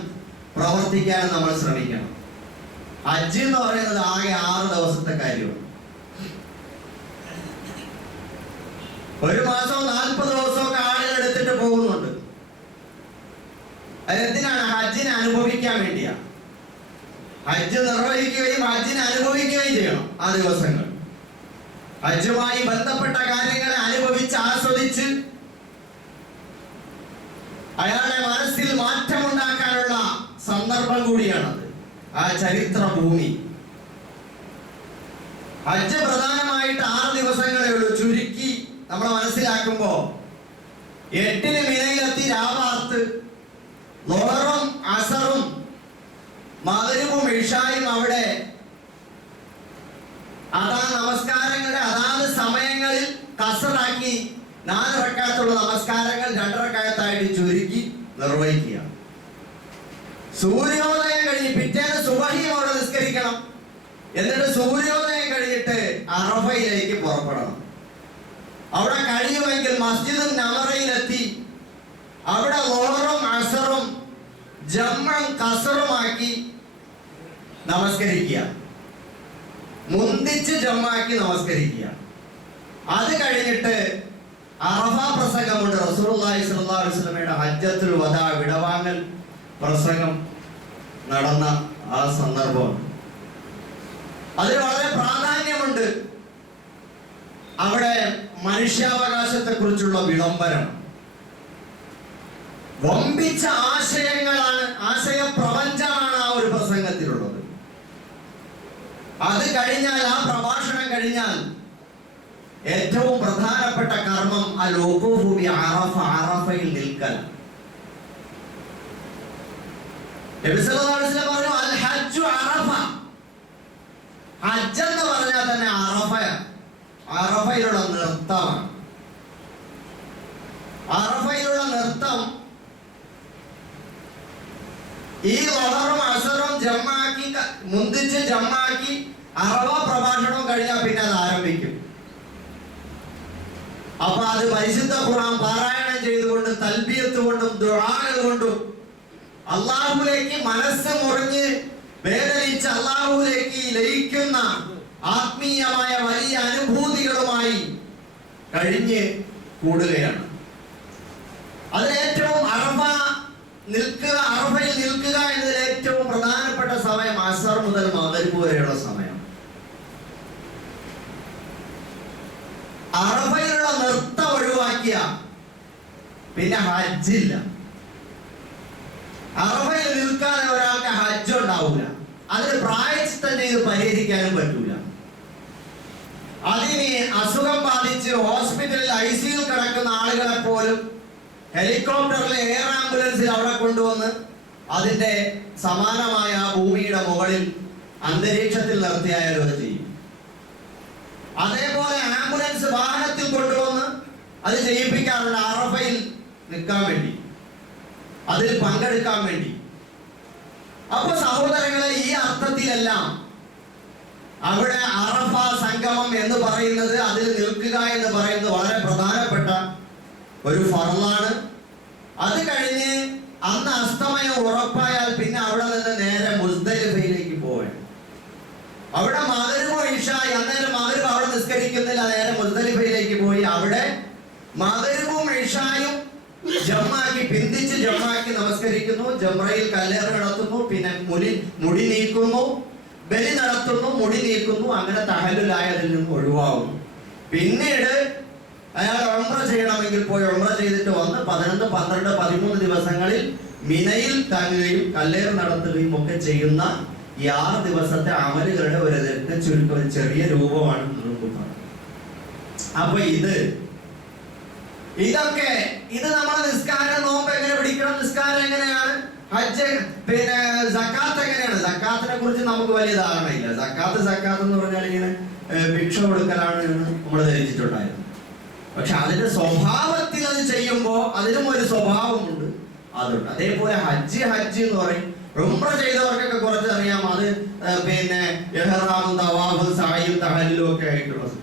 പ്രവർത്തിക്കാനും നമ്മൾ ശ്രമിക്കണം. ഹജ്ജ് എന്ന് പറയുന്നത് ആകെ 6 ദിവസത്തെ കാര്യമാണ്. ഒരു മാസവും 40 ദിവസവും ഒക്കെ ആളുകൾ എടുത്തിട്ട് പോകുന്നുണ്ട്. അതെന്തിനാണ്? ഹജ്ജിനെ അനുഭവിക്കാൻ വേണ്ടിയാ. ഹജ്ജ് നിർവഹിക്കുകയും ഹജ്ജിനെ അനുഭവിക്കുകയും ചെയ്യണം. ആ ദിവസങ്ങൾ ഹജ്ജുമായി ബന്ധപ്പെട്ട കാര്യങ്ങളെ അനുഭവിച്ച് ആസ്വദിച്ച് അയാളുടെ മനസ്സിൽ മാറ്റമുണ്ടാക്കാനുള്ള സന്ദർഭം കൂടിയാണത്, ആ ചരിത്ര ഭൂമി. ഹജ്ജ് പ്രധാനമായിട്ട് 6 ദിവസങ്ങളേ ഉള്ളൂ. ചുരുക്കി നമ്മൾ മനസ്സിലാക്കുമ്പോ 8-ന് മിനയിലെത്തി രാവാർത്ത് ലോഹറും അസറും മഗ്‌രിബും ഇശായും അവിടെ നമസ്കാരങ്ങളുടെ അതാത് സമയങ്ങളിൽ കസറാക്കി 4 റക്അത്തുള്ള നമസ്കാരങ്ങൾ 2 റക്അത്തായിട്ട് ചുരുക്കി നിർവഹിക്കുക. സൂര്യോദയം കഴിഞ്ഞ് പിറ്റേന്ന് സുബഹിയും അവിടെ നിസ്കരിക്കണം. എന്നിട്ട് സൂര്യോദയം കഴിഞ്ഞിട്ട് അറഫയിലേക്ക് പുറപ്പെടണം. അവിടെ കഴിയുമെങ്കിൽ മസ്ജിദുൻ നമറയിലെത്തി അവിടെ ലോഹറും അസറും ജമ്മും കസറുമാക്കി നമസ്കരിക്കുക. മുന്തിച്ച് ജമ്മാക്കി നമസ്കരിക്കുക. അത് കഴിഞ്ഞിട്ട് അറഫ പ്രസംഗമുണ്ട്. റസൂലുള്ളാഹി സ്വല്ലല്ലാഹു അലൈഹി വസല്ലമയുടെ ഹജ്ജത്തുൽ വദാ വിടവാങ്ങൽ പ്രസംഗം നടന്ന ആ സന്ദർഭം അതിന് വളരെ പ്രാധാന്യമുണ്ട്. അവിടെ മനുഷ്യാവകാശത്തെ കുറിച്ചുള്ള വിളംബരം, വമ്പിച്ച ആശയങ്ങളാണ്, ആശയപ്രപഞ്ചമാണ് ആ ഒരു പ്രസംഗത്തിലുള്ളത്. അത് കഴിഞ്ഞാൽ, ആ പ്രഭാഷണം കഴിഞ്ഞാൽ ഏറ്റവും പ്രധാനപ്പെട്ട കർമ്മം അൽ വഖൂഫു ബി അറഫ, അറഫയിൽ നിൽക്കൽ. നബി സല്ലല്ലാഹു അലൈഹി വസല്ലം പറഞ്ഞു അൽ ഹജ്ജു അറഫ. ഹജ്ജ് എന്ന് പറഞ്ഞാൽ തന്നെ അറഫയാണ്. അറഫയിലുള്ള നൃത്തമാണ്. അറഫയിലുള്ള നൃത്തം ഈ വഹറും അസറും ജമ്മാക്കി മുന്തിച്ച് ജമ്മാക്കി അറഫ പ്രഭാഷണം കഴിഞ്ഞാൽ പിന്നെ അത് ആരംഭിക്കും. അപ്പൊ അത് പരിശുദ്ധ ഖുർആൻ പാരായണം ചെയ്തുകൊണ്ട് തൽബിയത്ത് കൊണ്ടും ദുആകൾ കൊണ്ടും അല്ലാഹുവിലേക്ക് മനസ്സ് മുറിഞ്ഞ് വേദനിച്ച് അല്ലാഹുവിലേക്ക് ലയിക്കുന്ന ആത്മീയമായ വലിയ അനുഭൂതികളുമായി കഴിഞ്ഞ് കൂടുകയാണ്. അതിലേറ്റവും അറഫയിൽ നിൽക്കുക എന്നതിൽ ഏറ്റവും പ്രധാനപ്പെട്ട സമയം അസർ മുതൽ മഗ്രിബ് വരെയുള്ള സമയം. അറഫയിലുള്ള നൃത്തം ഒഴിവാക്കിയ പിന്നെ ഹജ്ജില്ല. അറഫയിൽ നിൽക്കാതെ ഒരാൾക്ക് ഹജ്ജ് ഉണ്ടാവില്ല. അതിന് പ്രായശ്ചിത്തം ചെയ്ത് പരിഹരിക്കാനും പറ്റൂല. അതിന് അസുഖം ബാധിച്ച് ഹോസ്പിറ്റലിൽ ICU കിടക്കുന്ന ആളുകളെ പോലും ഹെലികോപ്റ്ററിൽ എയർ ആംബുലൻസിൽ അവിടെ കൊണ്ടുവന്ന് അതിന്റെ സമാനമായ ഭൂമിയുടെ മുകളിൽ അന്തരീക്ഷത്തിൽ നിർത്തിയായാലും അത് ചെയ്യും. അതേപോലെ ആംബുലൻസ് വാഹനത്തിൽ കൊണ്ടുവന്ന് അത് ചെയ്യിപ്പിക്കാറുണ്ട് അറഫയിൽ നിൽക്കാൻ വേണ്ടി, അതിൽ പങ്കെടുക്കാൻ വേണ്ടി. അപ്പൊ സഹോദരങ്ങളെ, ഈ അർത്ഥത്തിലെല്ലാം അവിടെ അറഫ സംഗമം എന്ന് പറയുന്നത്, അതിൽ നിൽക്കുക എന്ന് പറയുന്നത് വളരെ പ്രധാനപ്പെട്ട ഒരു ഫർളാണ്. അത് കഴിഞ്ഞ് അന്ന് അസ്തമയം ഉറപ്പായാൽ പിന്നെ അവിടെ നിന്ന് നേരെ മുസ്ദലിഫയിലേക്ക് പോവാൻ. അവിടെ മഗ്രിബ് ഇശാഇ, അന്നേരം മഗ്രിബ് അവിടെ നിസ്കരിക്കുന്നില്ല, നേരെ മുസ്ദലിഫയിലേക്ക് പോയി അവിടെ മഗ്രിബും ഇശായും ജമ്മാക്കി പിന്തിച്ച് ജമ്മാക്കി നമസ്കരിക്കുന്നു. ജംറയിൽ കല്ലേറ് നടത്തുന്നു, പിന്നെ മുടി നീക്കുന്നു, ബലി നടത്തുന്നു, മുടി നീക്കുന്നു. അങ്ങനെ തഹല്ലുലായതിൽ നിന്ന് ഒഴിവാകുന്നു. പിന്നീട് അയാൾ ഉംറ ചെയ്യണമെങ്കിൽ പോയി ഉംറ ചെയ്തിട്ട് വന്ന് 11, 12, 13 ദിവസങ്ങളിൽ മിനയിൽ തങ്ങുകയും കല്ലേറ് നടത്തുകയും ഒക്കെ ചെയ്യുന്ന ഈ 6 ദിവസത്തെ അമലുകളുടെ ഒരു ചുരുക്കം, ഒരു ചെറിയ രൂപമാണ്. അപ്പൊ ഇതൊക്കെ നമ്മുടെ നിസ്കാരം, നോമ്പ് എങ്ങനെ പിടിക്കണം, നിസ്കാരം എങ്ങനെയാണ്, ഹജ്ജ്, പിന്നെ സക്കാത്ത് എങ്ങനെയാണ്. സക്കാത്തിനെ കുറിച്ച് നമുക്ക് വലിയ ധാരണയില്ല. സക്കാത്ത് എന്ന് പറഞ്ഞാൽ ഇങ്ങനെ ഭിക്ഷ കൊടുക്കലാണ് എന്ന് നമ്മൾ ധരിച്ചിട്ടുണ്ടായിരുന്നു. പക്ഷെ അതിന്റെ സ്വഭാവത്തിൽ അത് ചെയ്യുമ്പോൾ അതിനും ഒരു സ്വഭാവമുണ്ട്, അതുണ്ട്. അതേപോലെ ഹജ്ജ് എന്ന് പറയും. ഉംറ ചെയ്തവർക്കൊക്കെ കുറച്ച് അറിയാം. അത് പിന്നെ ഇഹ്റാമും തവാഫും സഅയും തഹല്ലും ഒക്കെ ആയിട്ടുള്ളത്.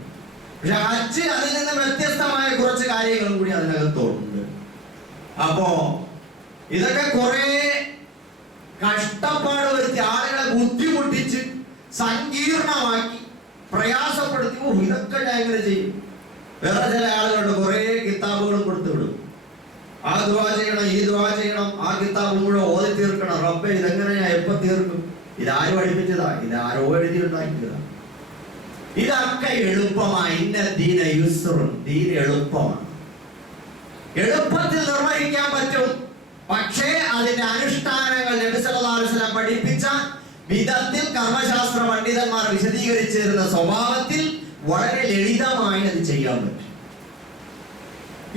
പക്ഷെ ഹജ്ജ് അതിൽ നിന്ന് വ്യത്യസ്തമായ കുറച്ച് കാര്യങ്ങളും കൂടി അതിനകത്തുണ്ട്. അപ്പോ ഇതൊക്കെ കുറെ കഷ്ടപ്പാട് വരുത്തി ആളുകളെ ബുദ്ധിമുട്ടിച്ച് സങ്കീർണമാക്കി പ്രയാസപ്പെടുത്തി. ഇതൊക്കെ ഞാൻ എങ്ങനെ ചെയ്യും? വേറെ ചില ആളുകളുണ്ട്, കുറെ കിതാബുകളും കൊടുത്തു വിടും. ആ ദുആ ചെയ്യണം, ഈ ദുആ ചെയ്യണം, ആ കിതാബ് മുഴുവൻ ഓതി തീർക്കണം. റബ്ബേ, ഇതെങ്ങനെയാ, എപ്പോ തീർക്കും? ഇതാര് പഠിപ്പിച്ചതാ? ഇതാരോ എഴുതിയുണ്ടാക്കിയതാ? ഇതൊക്കെ എളുപ്പമായി. ദീന യുസ്റുൻ, ദീൻ എളുപ്പമാണ്, എളുപ്പത്തിൽ നിർവഹിക്കാൻ പറ്റും. പക്ഷേ അതിന്റെ അനുഷ്ഠാനങ്ങൾ നബി സല്ലല്ലാഹു അലൈഹി വസല്ലം പഠിപ്പിച്ച വിധത്തിൽ കർമ്മശാസ്ത്ര പണ്ഡിതന്മാർ വിശദീകരിച്ചിരുന്ന സ്വഭാവത്തിൽ വളരെ ലളിതമായി അത് ചെയ്യാൻ പറ്റും.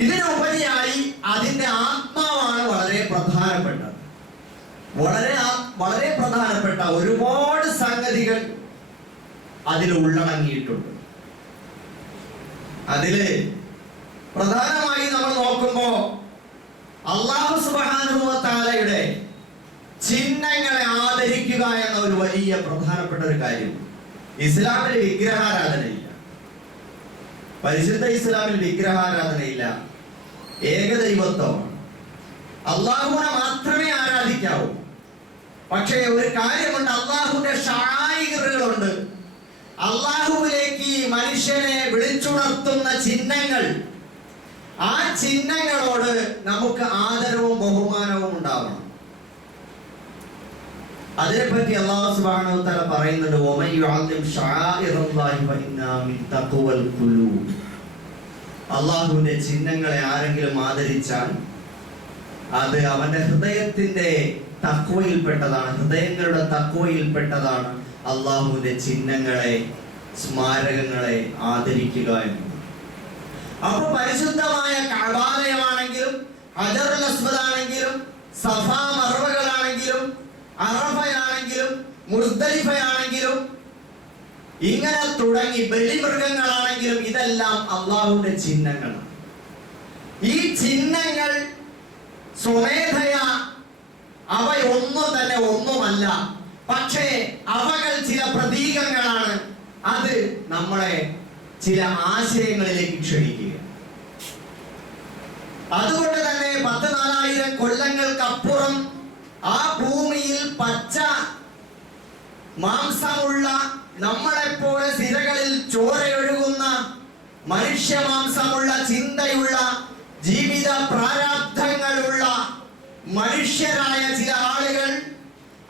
ഇതിനുപരിയായി അതിന്റെ ആത്മാവാണ് വളരെ പ്രധാനപ്പെട്ടത്. വളരെ പ്രധാനപ്പെട്ട ഒരുപാട് സംഗതികൾ അതിൽ ഉള്ളടങ്ങിയിട്ടുണ്ട്. അതില് പ്രധാനമായി നമ്മൾ നോക്കുമ്പോ അല്ലാഹു സുബ്ഹാനഹു വ തആലയുടെ ചിഹ്നങ്ങളെ ആദരിക്കുക എന്ന ഒരു വലിയ പ്രധാനപ്പെട്ട ഒരു കാര്യം. ഇസ്ലാമിൽ വിഗ്രഹാരാധനയില്ല, പരിശുദ്ധ ഇസ്ലാമിൽ വിഗ്രഹാരാധനയില്ല, ഏകദൈവത്വമാണ്. അള്ളാഹുവിനെ മാത്രമേ ആരാധിക്കാവൂ. പക്ഷേ ഒരു കാര്യമുണ്ട്, അള്ളാഹുവിന്റെ ഷായിറുകളുണ്ട്. അള്ളാഹുവിലേക്ക് മനുഷ്യനെ വിളിച്ചുണർത്തുന്ന ചിഹ്നങ്ങൾ. ആ ചിഹ്നങ്ങളോട് നമുക്ക് ആദരവും ബഹുമാനവും ഉണ്ടാവണം. അതിനെപ്പറ്റി അല്ലാഹു സുബ്ഹാനഹു വ തആല പറയുന്നുണ്ട്, വമൻ യുഅദ്ദിം ശആഇറല്ലാഹി ഫഇന്നാ മിൻ തഖ്വൽ ഖുലൂബ്. അള്ളാഹുവിന്റെ ചിഹ്നങ്ങളെ ആരെങ്കിലും ആദരിച്ചാൽ അത് അവന്റെ ഹൃദയത്തിന്റെ തഖ്വയിൽപ്പെട്ടതാണ്, ഹൃദയങ്ങളുടെ തഖ്വയിൽപ്പെട്ടതാണ് അള്ളാഹുവിന്റെ ചിഹ്നങ്ങളെ, സ്മാരകങ്ങളെ ആദരിക്കുക എന്നത്. അപ്പൊ പരിശുദ്ധമായ കഅബാലയമാണെങ്കിലും ഹജറുൽ അസ്വദ് ആണെങ്കിലും സഫാ മർവകളാണെങ്കിലും അറഫയാണെങ്കിലും മുസ്ദലിഫയാണെങ്കിലും ഇങ്ങനെ തുടങ്ങി ബലിമൃഗങ്ങളാണെങ്കിലും ഇതെല്ലാം അള്ളാഹുവിന്റെ ചിഹ്നങ്ങളാണ്. ഈ ചിഹ്നങ്ങൾ സ്വമേധയാ അവയൊന്നും തന്നെ ഒന്നുമല്ല, പക്ഷേ അവകൾ ചില പ്രതീകങ്ങളാണ്. അത് നമ്മളെ ചില ആശയങ്ങളിലേക്ക് ക്ഷണിക്കുക. അതുകൊണ്ട് തന്നെ 14,000 കൊല്ലങ്ങൾക്കപ്പുറം ആ ഭൂമിയിൽ പച്ച മാംസമുള്ള, നമ്മളെപ്പോലെ സിരകളിൽ ചോരയൊഴുകുന്ന, മനുഷ്യ മാംസമുള്ള, ചിന്തയുള്ള, ജീവിത പ്രാരാബ്ധങ്ങളുള്ള മനുഷ്യരായ ചില ആളുകൾ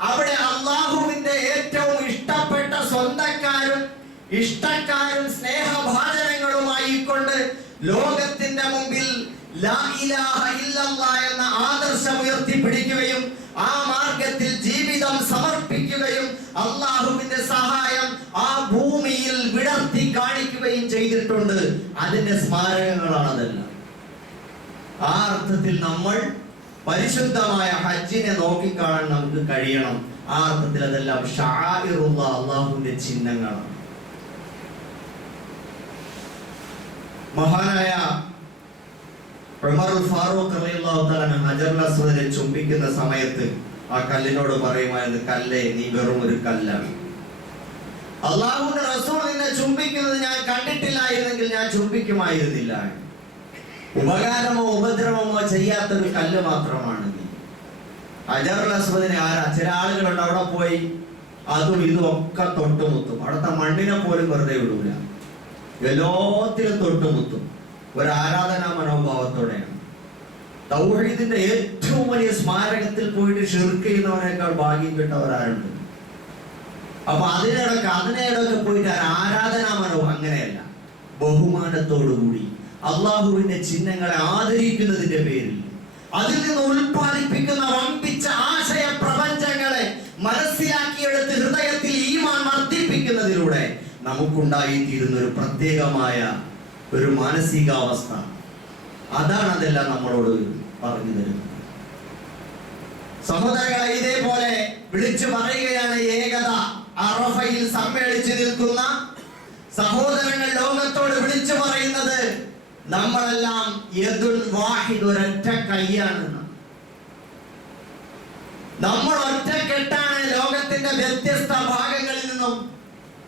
അവിടെ അള്ളാഹുവിന്റെ ഏറ്റവും ഇഷ്ടപ്പെട്ട സ്വന്തക്കാരും ഇഷ്ടക്കാരും സ്നേഹഭാജനങ്ങളുമായി കൊണ്ട് ലോകത്തിന്റെ മുമ്പിൽ ലാ ഇലാഹ ഇല്ലല്ലാഹ് എന്ന ആദർശം ഉയർത്തിപ്പിടിക്കുകയും ആ മാർഗത്തിൽ ജീവിതം സമർപ്പിക്കുകയും അള്ളാഹുവിന്റെ സഹായം ആ ഭൂമിയിൽ വിടർത്തി കാണിക്കുകയും ചെയ്തിട്ടുണ്ട്. അതിന്റെ സ്മാരകങ്ങളാണ് അതെല്ലാം. ആ അർത്ഥത്തിൽ നമ്മൾ പരിശുദ്ധമായ ഹജ്ജിനെ നോക്കിക്കാണാൻ നമുക്ക് കഴിയണം. ആ അർത്ഥത്തിൽ അതെല്ലാം ശആഇറുല്ലാഹ്, അള്ളാഹുവിന്റെ ചിഹ്നങ്ങളാണ്. മഹാനായ ഉമറുൽ ഫാറൂഖ് റളിയല്ലാഹു തആല ഹജറുൽ അസ്വദിനെ ചുംബിക്കുന്ന സമയത്ത് ആ കല്ലിനോട് പറയുമായിരുന്നു, കല്ലേ നീ വെറും ഒരു കല്ലാണ്. അള്ളാഹുവിന്റെ റസൂൽ നിന്നെ ചുംബിക്കുന്നത് ഞാൻ കണ്ടിട്ടില്ലായിരുന്നെങ്കിൽ ഞാൻ ചുംബിക്കുമായിരുന്നില്ല. ഉപകാരമോ ഉപദ്രവമോ ചെയ്യാത്തൊരു കല്ല് മാത്രമാണ് നീ. ഹജറുൽ അസ്വദിനെ ചില ആളുകളുണ്ട് അവിടെ പോയി അതും ഇതും ഒക്കെ തൊട്ടുമുത്തും. അവിടുത്തെ മണ്ണിനെ പോലും വെറുതെ വിടൂല, എല്ലാത്തിലും തൊട്ടുമുത്തും. ഒരു ആരാധനാ മനോഭാവത്തോടെയാണ്. തൗഹീദിന്റെ ഏറ്റവും വലിയ സ്മാരകത്തിൽ പോയിട്ട് ഷിർക്ക് ചെയ്യുന്നവനേക്കാൾ ഭാഗ്യം കിട്ടവരാരുണ്ട്. അപ്പൊ അതിനിടക്ക് പോയിട്ട് ആരാധനാ മനോഭാവം അങ്ങനെയല്ല, ബഹുമാനത്തോടുകൂടി അള്ളാഹുവിന്റെ ചിഹ്നങ്ങളെ ആദരിക്കുന്നതിന്റെ പേരിൽ അതിൽ നിന്ന് ഉൽപ്പാദിപ്പിക്കുന്ന വമ്പിച്ച ആശയ പ്രപഞ്ചങ്ങളെ മനസ്സിലാക്കിയെടുത്ത് ഹൃദയത്തിൽ ഈമാൻ വർദ്ധിപ്പിക്കുന്നതിലൂടെ നമുക്കുണ്ടായിത്തീരുന്ന ഒരു പ്രത്യേകമായ ഒരു മാനസികാവസ്ഥ, അതാണ് അതെല്ലാം നമ്മളോട് പറഞ്ഞു തരുന്നത്. സഹോദരങ്ങളെ, ഇതേപോലെ വിളിച്ചു പറയുകയാണ് ഏകത. അറഫയിൽ സമ്മേളിച്ചു നിൽക്കുന്ന സഹോദരങ്ങൾ ലോകത്തോട് വിളിച്ചു പറയുന്നത് നമ്മളെല്ലാം യദുൽ വാഹിദ്, ഒരൊറ്റ കൈയാണെന്ന്. നമ്മൾ ഒറ്റക്കെട്ടാണ്. ലോകത്തിന്റെ വ്യത്യസ്ത ഭാഗങ്ങളിൽ നിന്നും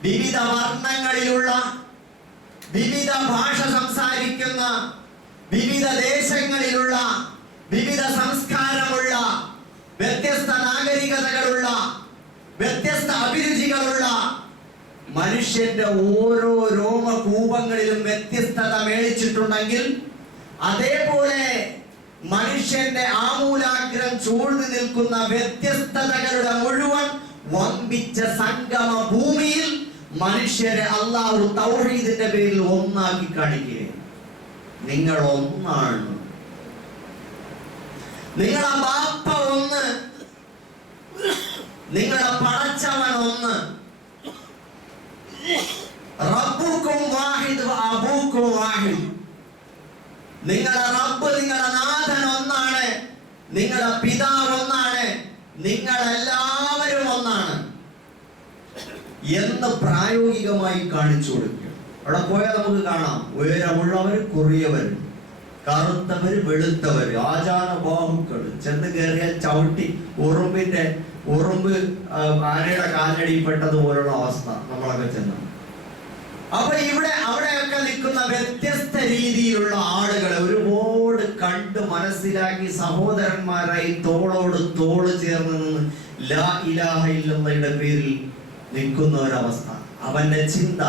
വിവിധ വർണ്ണങ്ങളിലുള്ള, വിവിധ ഭാഷ സംസാരിക്കുന്ന, വിവിധ ദേശങ്ങളിലുള്ള, വിവിധ സംസ്കാരമുള്ള, വ്യത്യസ്ത നാഗരികതകളുള്ള, വ്യത്യസ്ത അഭിരുചികളുള്ള മനുഷ്യന്റെ ഓരോ രോമകൂപങ്ങളിലും വ്യത്യസ്തത മേളിച്ചിട്ടുണ്ടെങ്കിൽ അതേപോലെ മനുഷ്യന്റെ ആമൂലാഗ്രം ചൂഴ്ന്നു നിൽക്കുന്ന വ്യത്യസ്തതകളുടെ മുഴുവൻ വമ്പിച്ച സംഗമ ഭൂമിയിൽ മനുഷ്യരെ അല്ലാഹു തൗഹീദിന്റെ പേരിൽ ഒന്നാക്കി കാണിക്കുകയാണ്. നിങ്ങൾ ഒന്നാണ്. നിങ്ങളുടെ ബാപ്പ ഒന്ന്, നിങ്ങളുടെ പടച്ചവൻ ഒന്ന്. റബ്ബുക്കും വാഹിദ് അബൂക്കും വാഹിദ്. നിങ്ങളുടെ റബ്ബ്, നിങ്ങളുടെ നാഥൻ ഒന്നാണ്, നിങ്ങളുടെ പിതാവ് ഒന്നാണ്, നിങ്ങളെല്ലാവരും ഒന്നാണ് എന്ന് പ്രായോഗികമായി കാണിച്ചു കൊടുക്കുക. അവിടെ പോയാൽ നമുക്ക് കാണാം, ഉയരമുള്ളവർ, കുറിയവർ, കറുത്തവര് വെളുത്തവര് ആചാരബാഹുക്കള് ചെന്ന് കയറിയാൽ ചവിട്ടി ഉറുമ്പ് ആനയുടെ കാലടിപ്പെട്ടതുപോലുള്ള അവസ്ഥ നമ്മളൊക്കെ ചെന്ന്. അപ്പൊ അവിടെയൊക്കെ നിൽക്കുന്ന വ്യത്യസ്ത രീതിയിലുള്ള ആളുകളെ ഒരുപാട് കണ്ട് മനസ്സിലാക്കി സഹോദരന്മാരായി തോളോട് തോള് ചേർന്ന് നിന്ന് ലാ ഇലാഹ ഇല്ലല്ലാഹയുടെ പേരിൽ നിൽക്കുന്ന ഒരവസ്ഥ. അവന്റെ ചിന്ത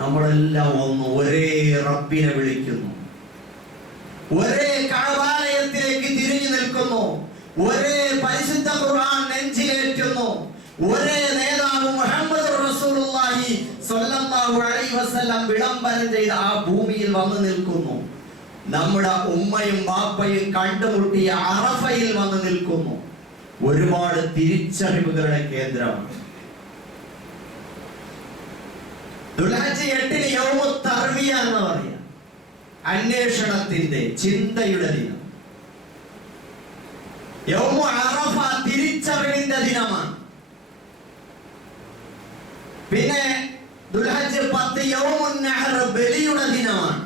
നമ്മളെല്ലാം ഒന്ന് ഒരേ റബ്ബിനെ വിളിക്കുന്നു, ഒരേ കഅബാലയത്തിലേക്ക് തിരിഞ്ഞു നിൽക്കുന്നു, ഒരേ പരിശുദ്ധ ഖുർആൻ നെഞ്ചിലേറ്റുന്നു, ഒരേ നേതാവ് മുഹമ്മദ് റസൂലുള്ളാഹി സ്വല്ലല്ലാഹു അലൈഹി വസല്ലം വിളംബരം ചെയ്ത ആ ഭൂമിയിൽ വന്നു നിൽക്കുന്നു. നമ്മുടെ ഉമ്മയും ബാപ്പയും കണ്ടുമുട്ടിയ അറഫയിൽ വന്നു നിൽക്കുന്നു. ഒരുപാട് തിരിച്ചറിവുകളുടെ കേന്ദ്രമാണ്. ദുൽഹജ്ജ് 8 യൗമു തർവിയ എന്ന് പറയാം, അന്വേഷണത്തിന്റെ ചിന്തയുടെ ദിനം. യൗമു അറഫ തിരിച്ചറിവിന്റെ ദിനമാണ്. പിന്നെ ദുൽഹജ്ജ് 10 യൗമുൻ നഹർ ബലിയുടെ ദിനമാണ്.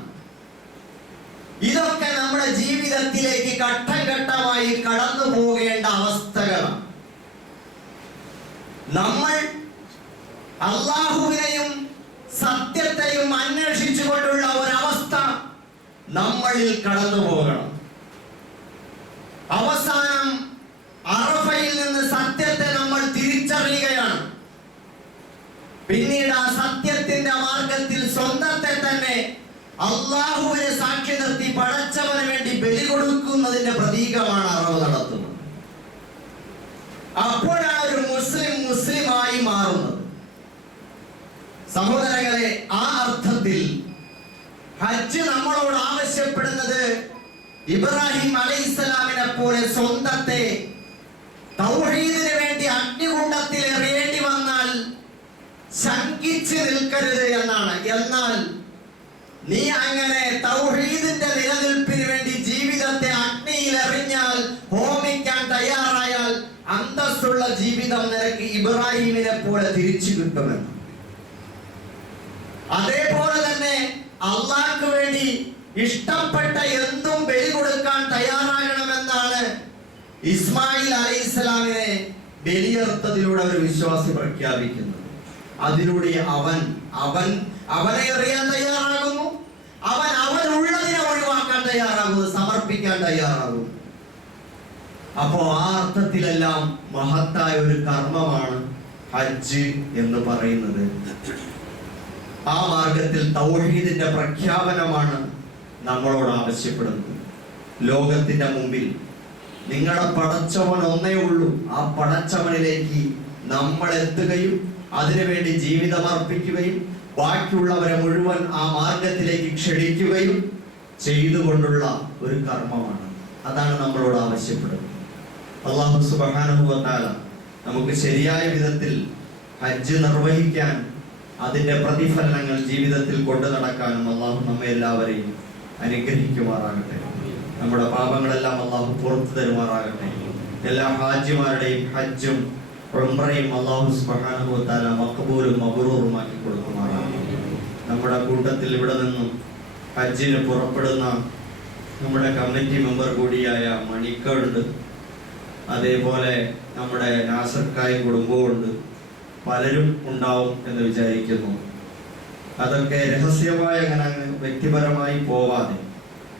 ഇതൊക്കെ നമ്മുടെ ജീവിതത്തിലേക്ക് ഘട്ടം ഘട്ടമായി കടന്നു പോകേണ്ട അവസ്ഥകളാണ്. നമ്മൾ അല്ലാഹുവിനെയും സത്യത്തെയും അന്വേഷിച്ചുകൊണ്ടുള്ള ഒരവസ്ഥ നമ്മളിൽ കടന്നു പോകണം. അവസാനം അറഫയിൽ നിന്ന് സത്യത്തെ നമ്മൾ തിരിച്ചറിയുകയാണ്. പിന്നീട് ആ സത്യത്തിന്റെ മാർഗത്തിൽ സ്വന്തത്തെ തന്നെ അല്ലാഹുവിനെ സാക്ഷി നിർത്തി പടച്ചവന് വേണ്ടി ബലി കൊടുക്കുന്നതിന്റെ പ്രതീകമാണ് അറവ് നടത്തുന്നത്. അപ്പോഴാണ് ഒരു മുസ്ലിമായി മാറുന്നത്. സഹോദരങ്ങളെ, ആ അർത്ഥത്തിൽ ഹജ്ജ് നമ്മളോട് ആവശ്യപ്പെടുന്നത് ഇബ്രാഹിം അലൈഹിസ്സലാമിനെ പോലെ സ്വന്തത്തെ തൗഹീദിന് വേണ്ടി അഗ്നികുണ്ഡത്തിൽ എറിയേണ്ടി വന്നാൽ ശങ്കിച്ച് നിൽക്കരുത് എന്നാണ്. എന്നാൽ നീ അങ്ങനെ തൗഹീദിന്റെ നിലനിൽപ്പിന് വേണ്ടി ജീവിതത്തെ അഗ്നിയിൽ എറിഞ്ഞാൽ, ഹോമിക്കാൻ തയ്യാറായാൽ അന്തസ്സുള്ള ജീവിതം നിനക്ക് ഇബ്രാഹിമിനെ പോലെ തിരിച്ചു കിട്ടുമെന്ന്. അതേപോലെ തന്നെ അള്ളാഹ്ക്ക് വേണ്ടി ഇഷ്ടപ്പെട്ട എന്തും ബലി കൊടുക്കാൻ തയ്യാറാകണമെന്നാണ് ഇസ്മായിൽ അലൈഹിസ്സലാമിനെ ബലിയർത്തതിലൂടെ ഒരു വിശ്വാസി പ്രഖ്യാപിക്കുന്നത്. അതിലൂടെ അവനെ അറിയാൻ തയ്യാറാകുന്നു, അവനുള്ളതിനെ ഒഴിവാക്കാൻ തയ്യാറാകുന്നു, സമർപ്പിക്കാൻ തയ്യാറാകുന്നു. അപ്പോ ആ അർത്ഥത്തിലെല്ലാം മഹത്തായ ഒരു കർമ്മമാണ് ഹജ്ജ് എന്ന് പറയുന്നത്. ആ മാർഗത്തിൽ തൗഹീദിന്റെ പ്രഖ്യാപനമാണ് നമ്മളോട് ആവശ്യപ്പെടുന്നത്. ലോകത്തിന്റെ മുമ്പിൽ നിങ്ങളുടെ പടച്ചവൻ ഒന്നേ ഉള്ളൂ. ആ പടച്ചവനിലേക്ക് നമ്മൾ എത്തുകയും അതിനുവേണ്ടി ജീവിതം അർപ്പിക്കുകയും ബാക്കിയുള്ളവരെ മുഴുവൻ ആ മാർഗത്തിലേക്ക് ക്ഷണിക്കുകയും ചെയ്തുകൊണ്ടുള്ള ഒരു കർമ്മമാണ്. അതാണ് നമ്മളോട് ആവശ്യപ്പെടുന്നത്. അല്ലാഹു സുബ്ഹാനഹു വ തആല നമുക്ക് ശരിയായ വിധത്തിൽ ഹജ്ജ് നിർവഹിക്കാൻ, അതിന്റെ പ്രതിഫലനങ്ങൾ ജീവിതത്തിൽ കൊണ്ടു നടക്കാനും അല്ലാഹു നമ്മെ എല്ലാവരെയും അനുഗ്രഹിക്കുമാറാകട്ടെ. നമ്മുടെ പാപങ്ങളെല്ലാം അല്ലാഹു പുറത്തു തരുമാറാകട്ടെ. എല്ലാ ഹാജിമാരുടെയും ഹജ്ജും ഉംറയും അല്ലാഹു സുബ്ഹാനഹു വ തആല മഖ്ബൂലും മബ്റൂറുമാക്കി കൊടുക്കുമാറാകട്ടെ. നമ്മുടെ കൂട്ടത്തിൽ ഇവിടെ നിന്നും ഹജ്ജിന് പുറപ്പെടുന്ന നമ്മുടെ കമ്മിറ്റി മെമ്പർ കൂടിയായ മണിക്കുണ്ട്. അതേപോലെ നമ്മുടെ നാസർക്കായ് കുടുംബമുണ്ട്. പലരും ഉണ്ടാവും എന്ന് വിചാരിക്കുന്നു. അതൊക്കെ രഹസ്യമായ അങ്ങനെ വ്യക്തിപരമായി പോവാതെ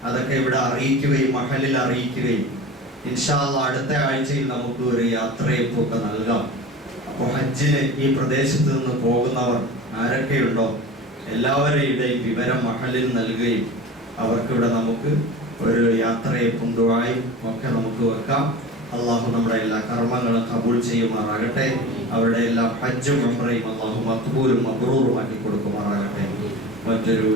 അതൊക്കെ ഇവിടെ അറിയിക്കുകയും മഹലിൽ അറിയിക്കുകയും ഇൻഷാ അല്ലാഹ് അടുത്ത ആഴ്ചയിൽ നമുക്ക് ഒരു യാത്രയൊക്കെ നൽകാം. അപ്പോൾ ഹജ്ജിന് ഈ പ്രദേശത്ത് നിന്ന് പോകുന്നവർ ആരൊക്കെയുണ്ടോ എല്ലാവരുടെയും വിവരം മഹലിൽ നൽകുകയും അവർക്കിവിടെ നമുക്ക് ഒരു യാത്രയും ദുആയും ഒക്കെ നമുക്ക് വെക്കാം. അള്ളാഹു നമ്മുടെ എല്ലാ കർമ്മങ്ങളും കബൂൽ ചെയ്യുമാറാകട്ടെ. അവരുടെ എല്ലാ ഹജ്ജും ഉംറയും അള്ളാഹു മഖ്ബൂലും മബ്റൂറുമാക്കി കൊടുക്കുമാറാകട്ടെ. മറ്റൊരു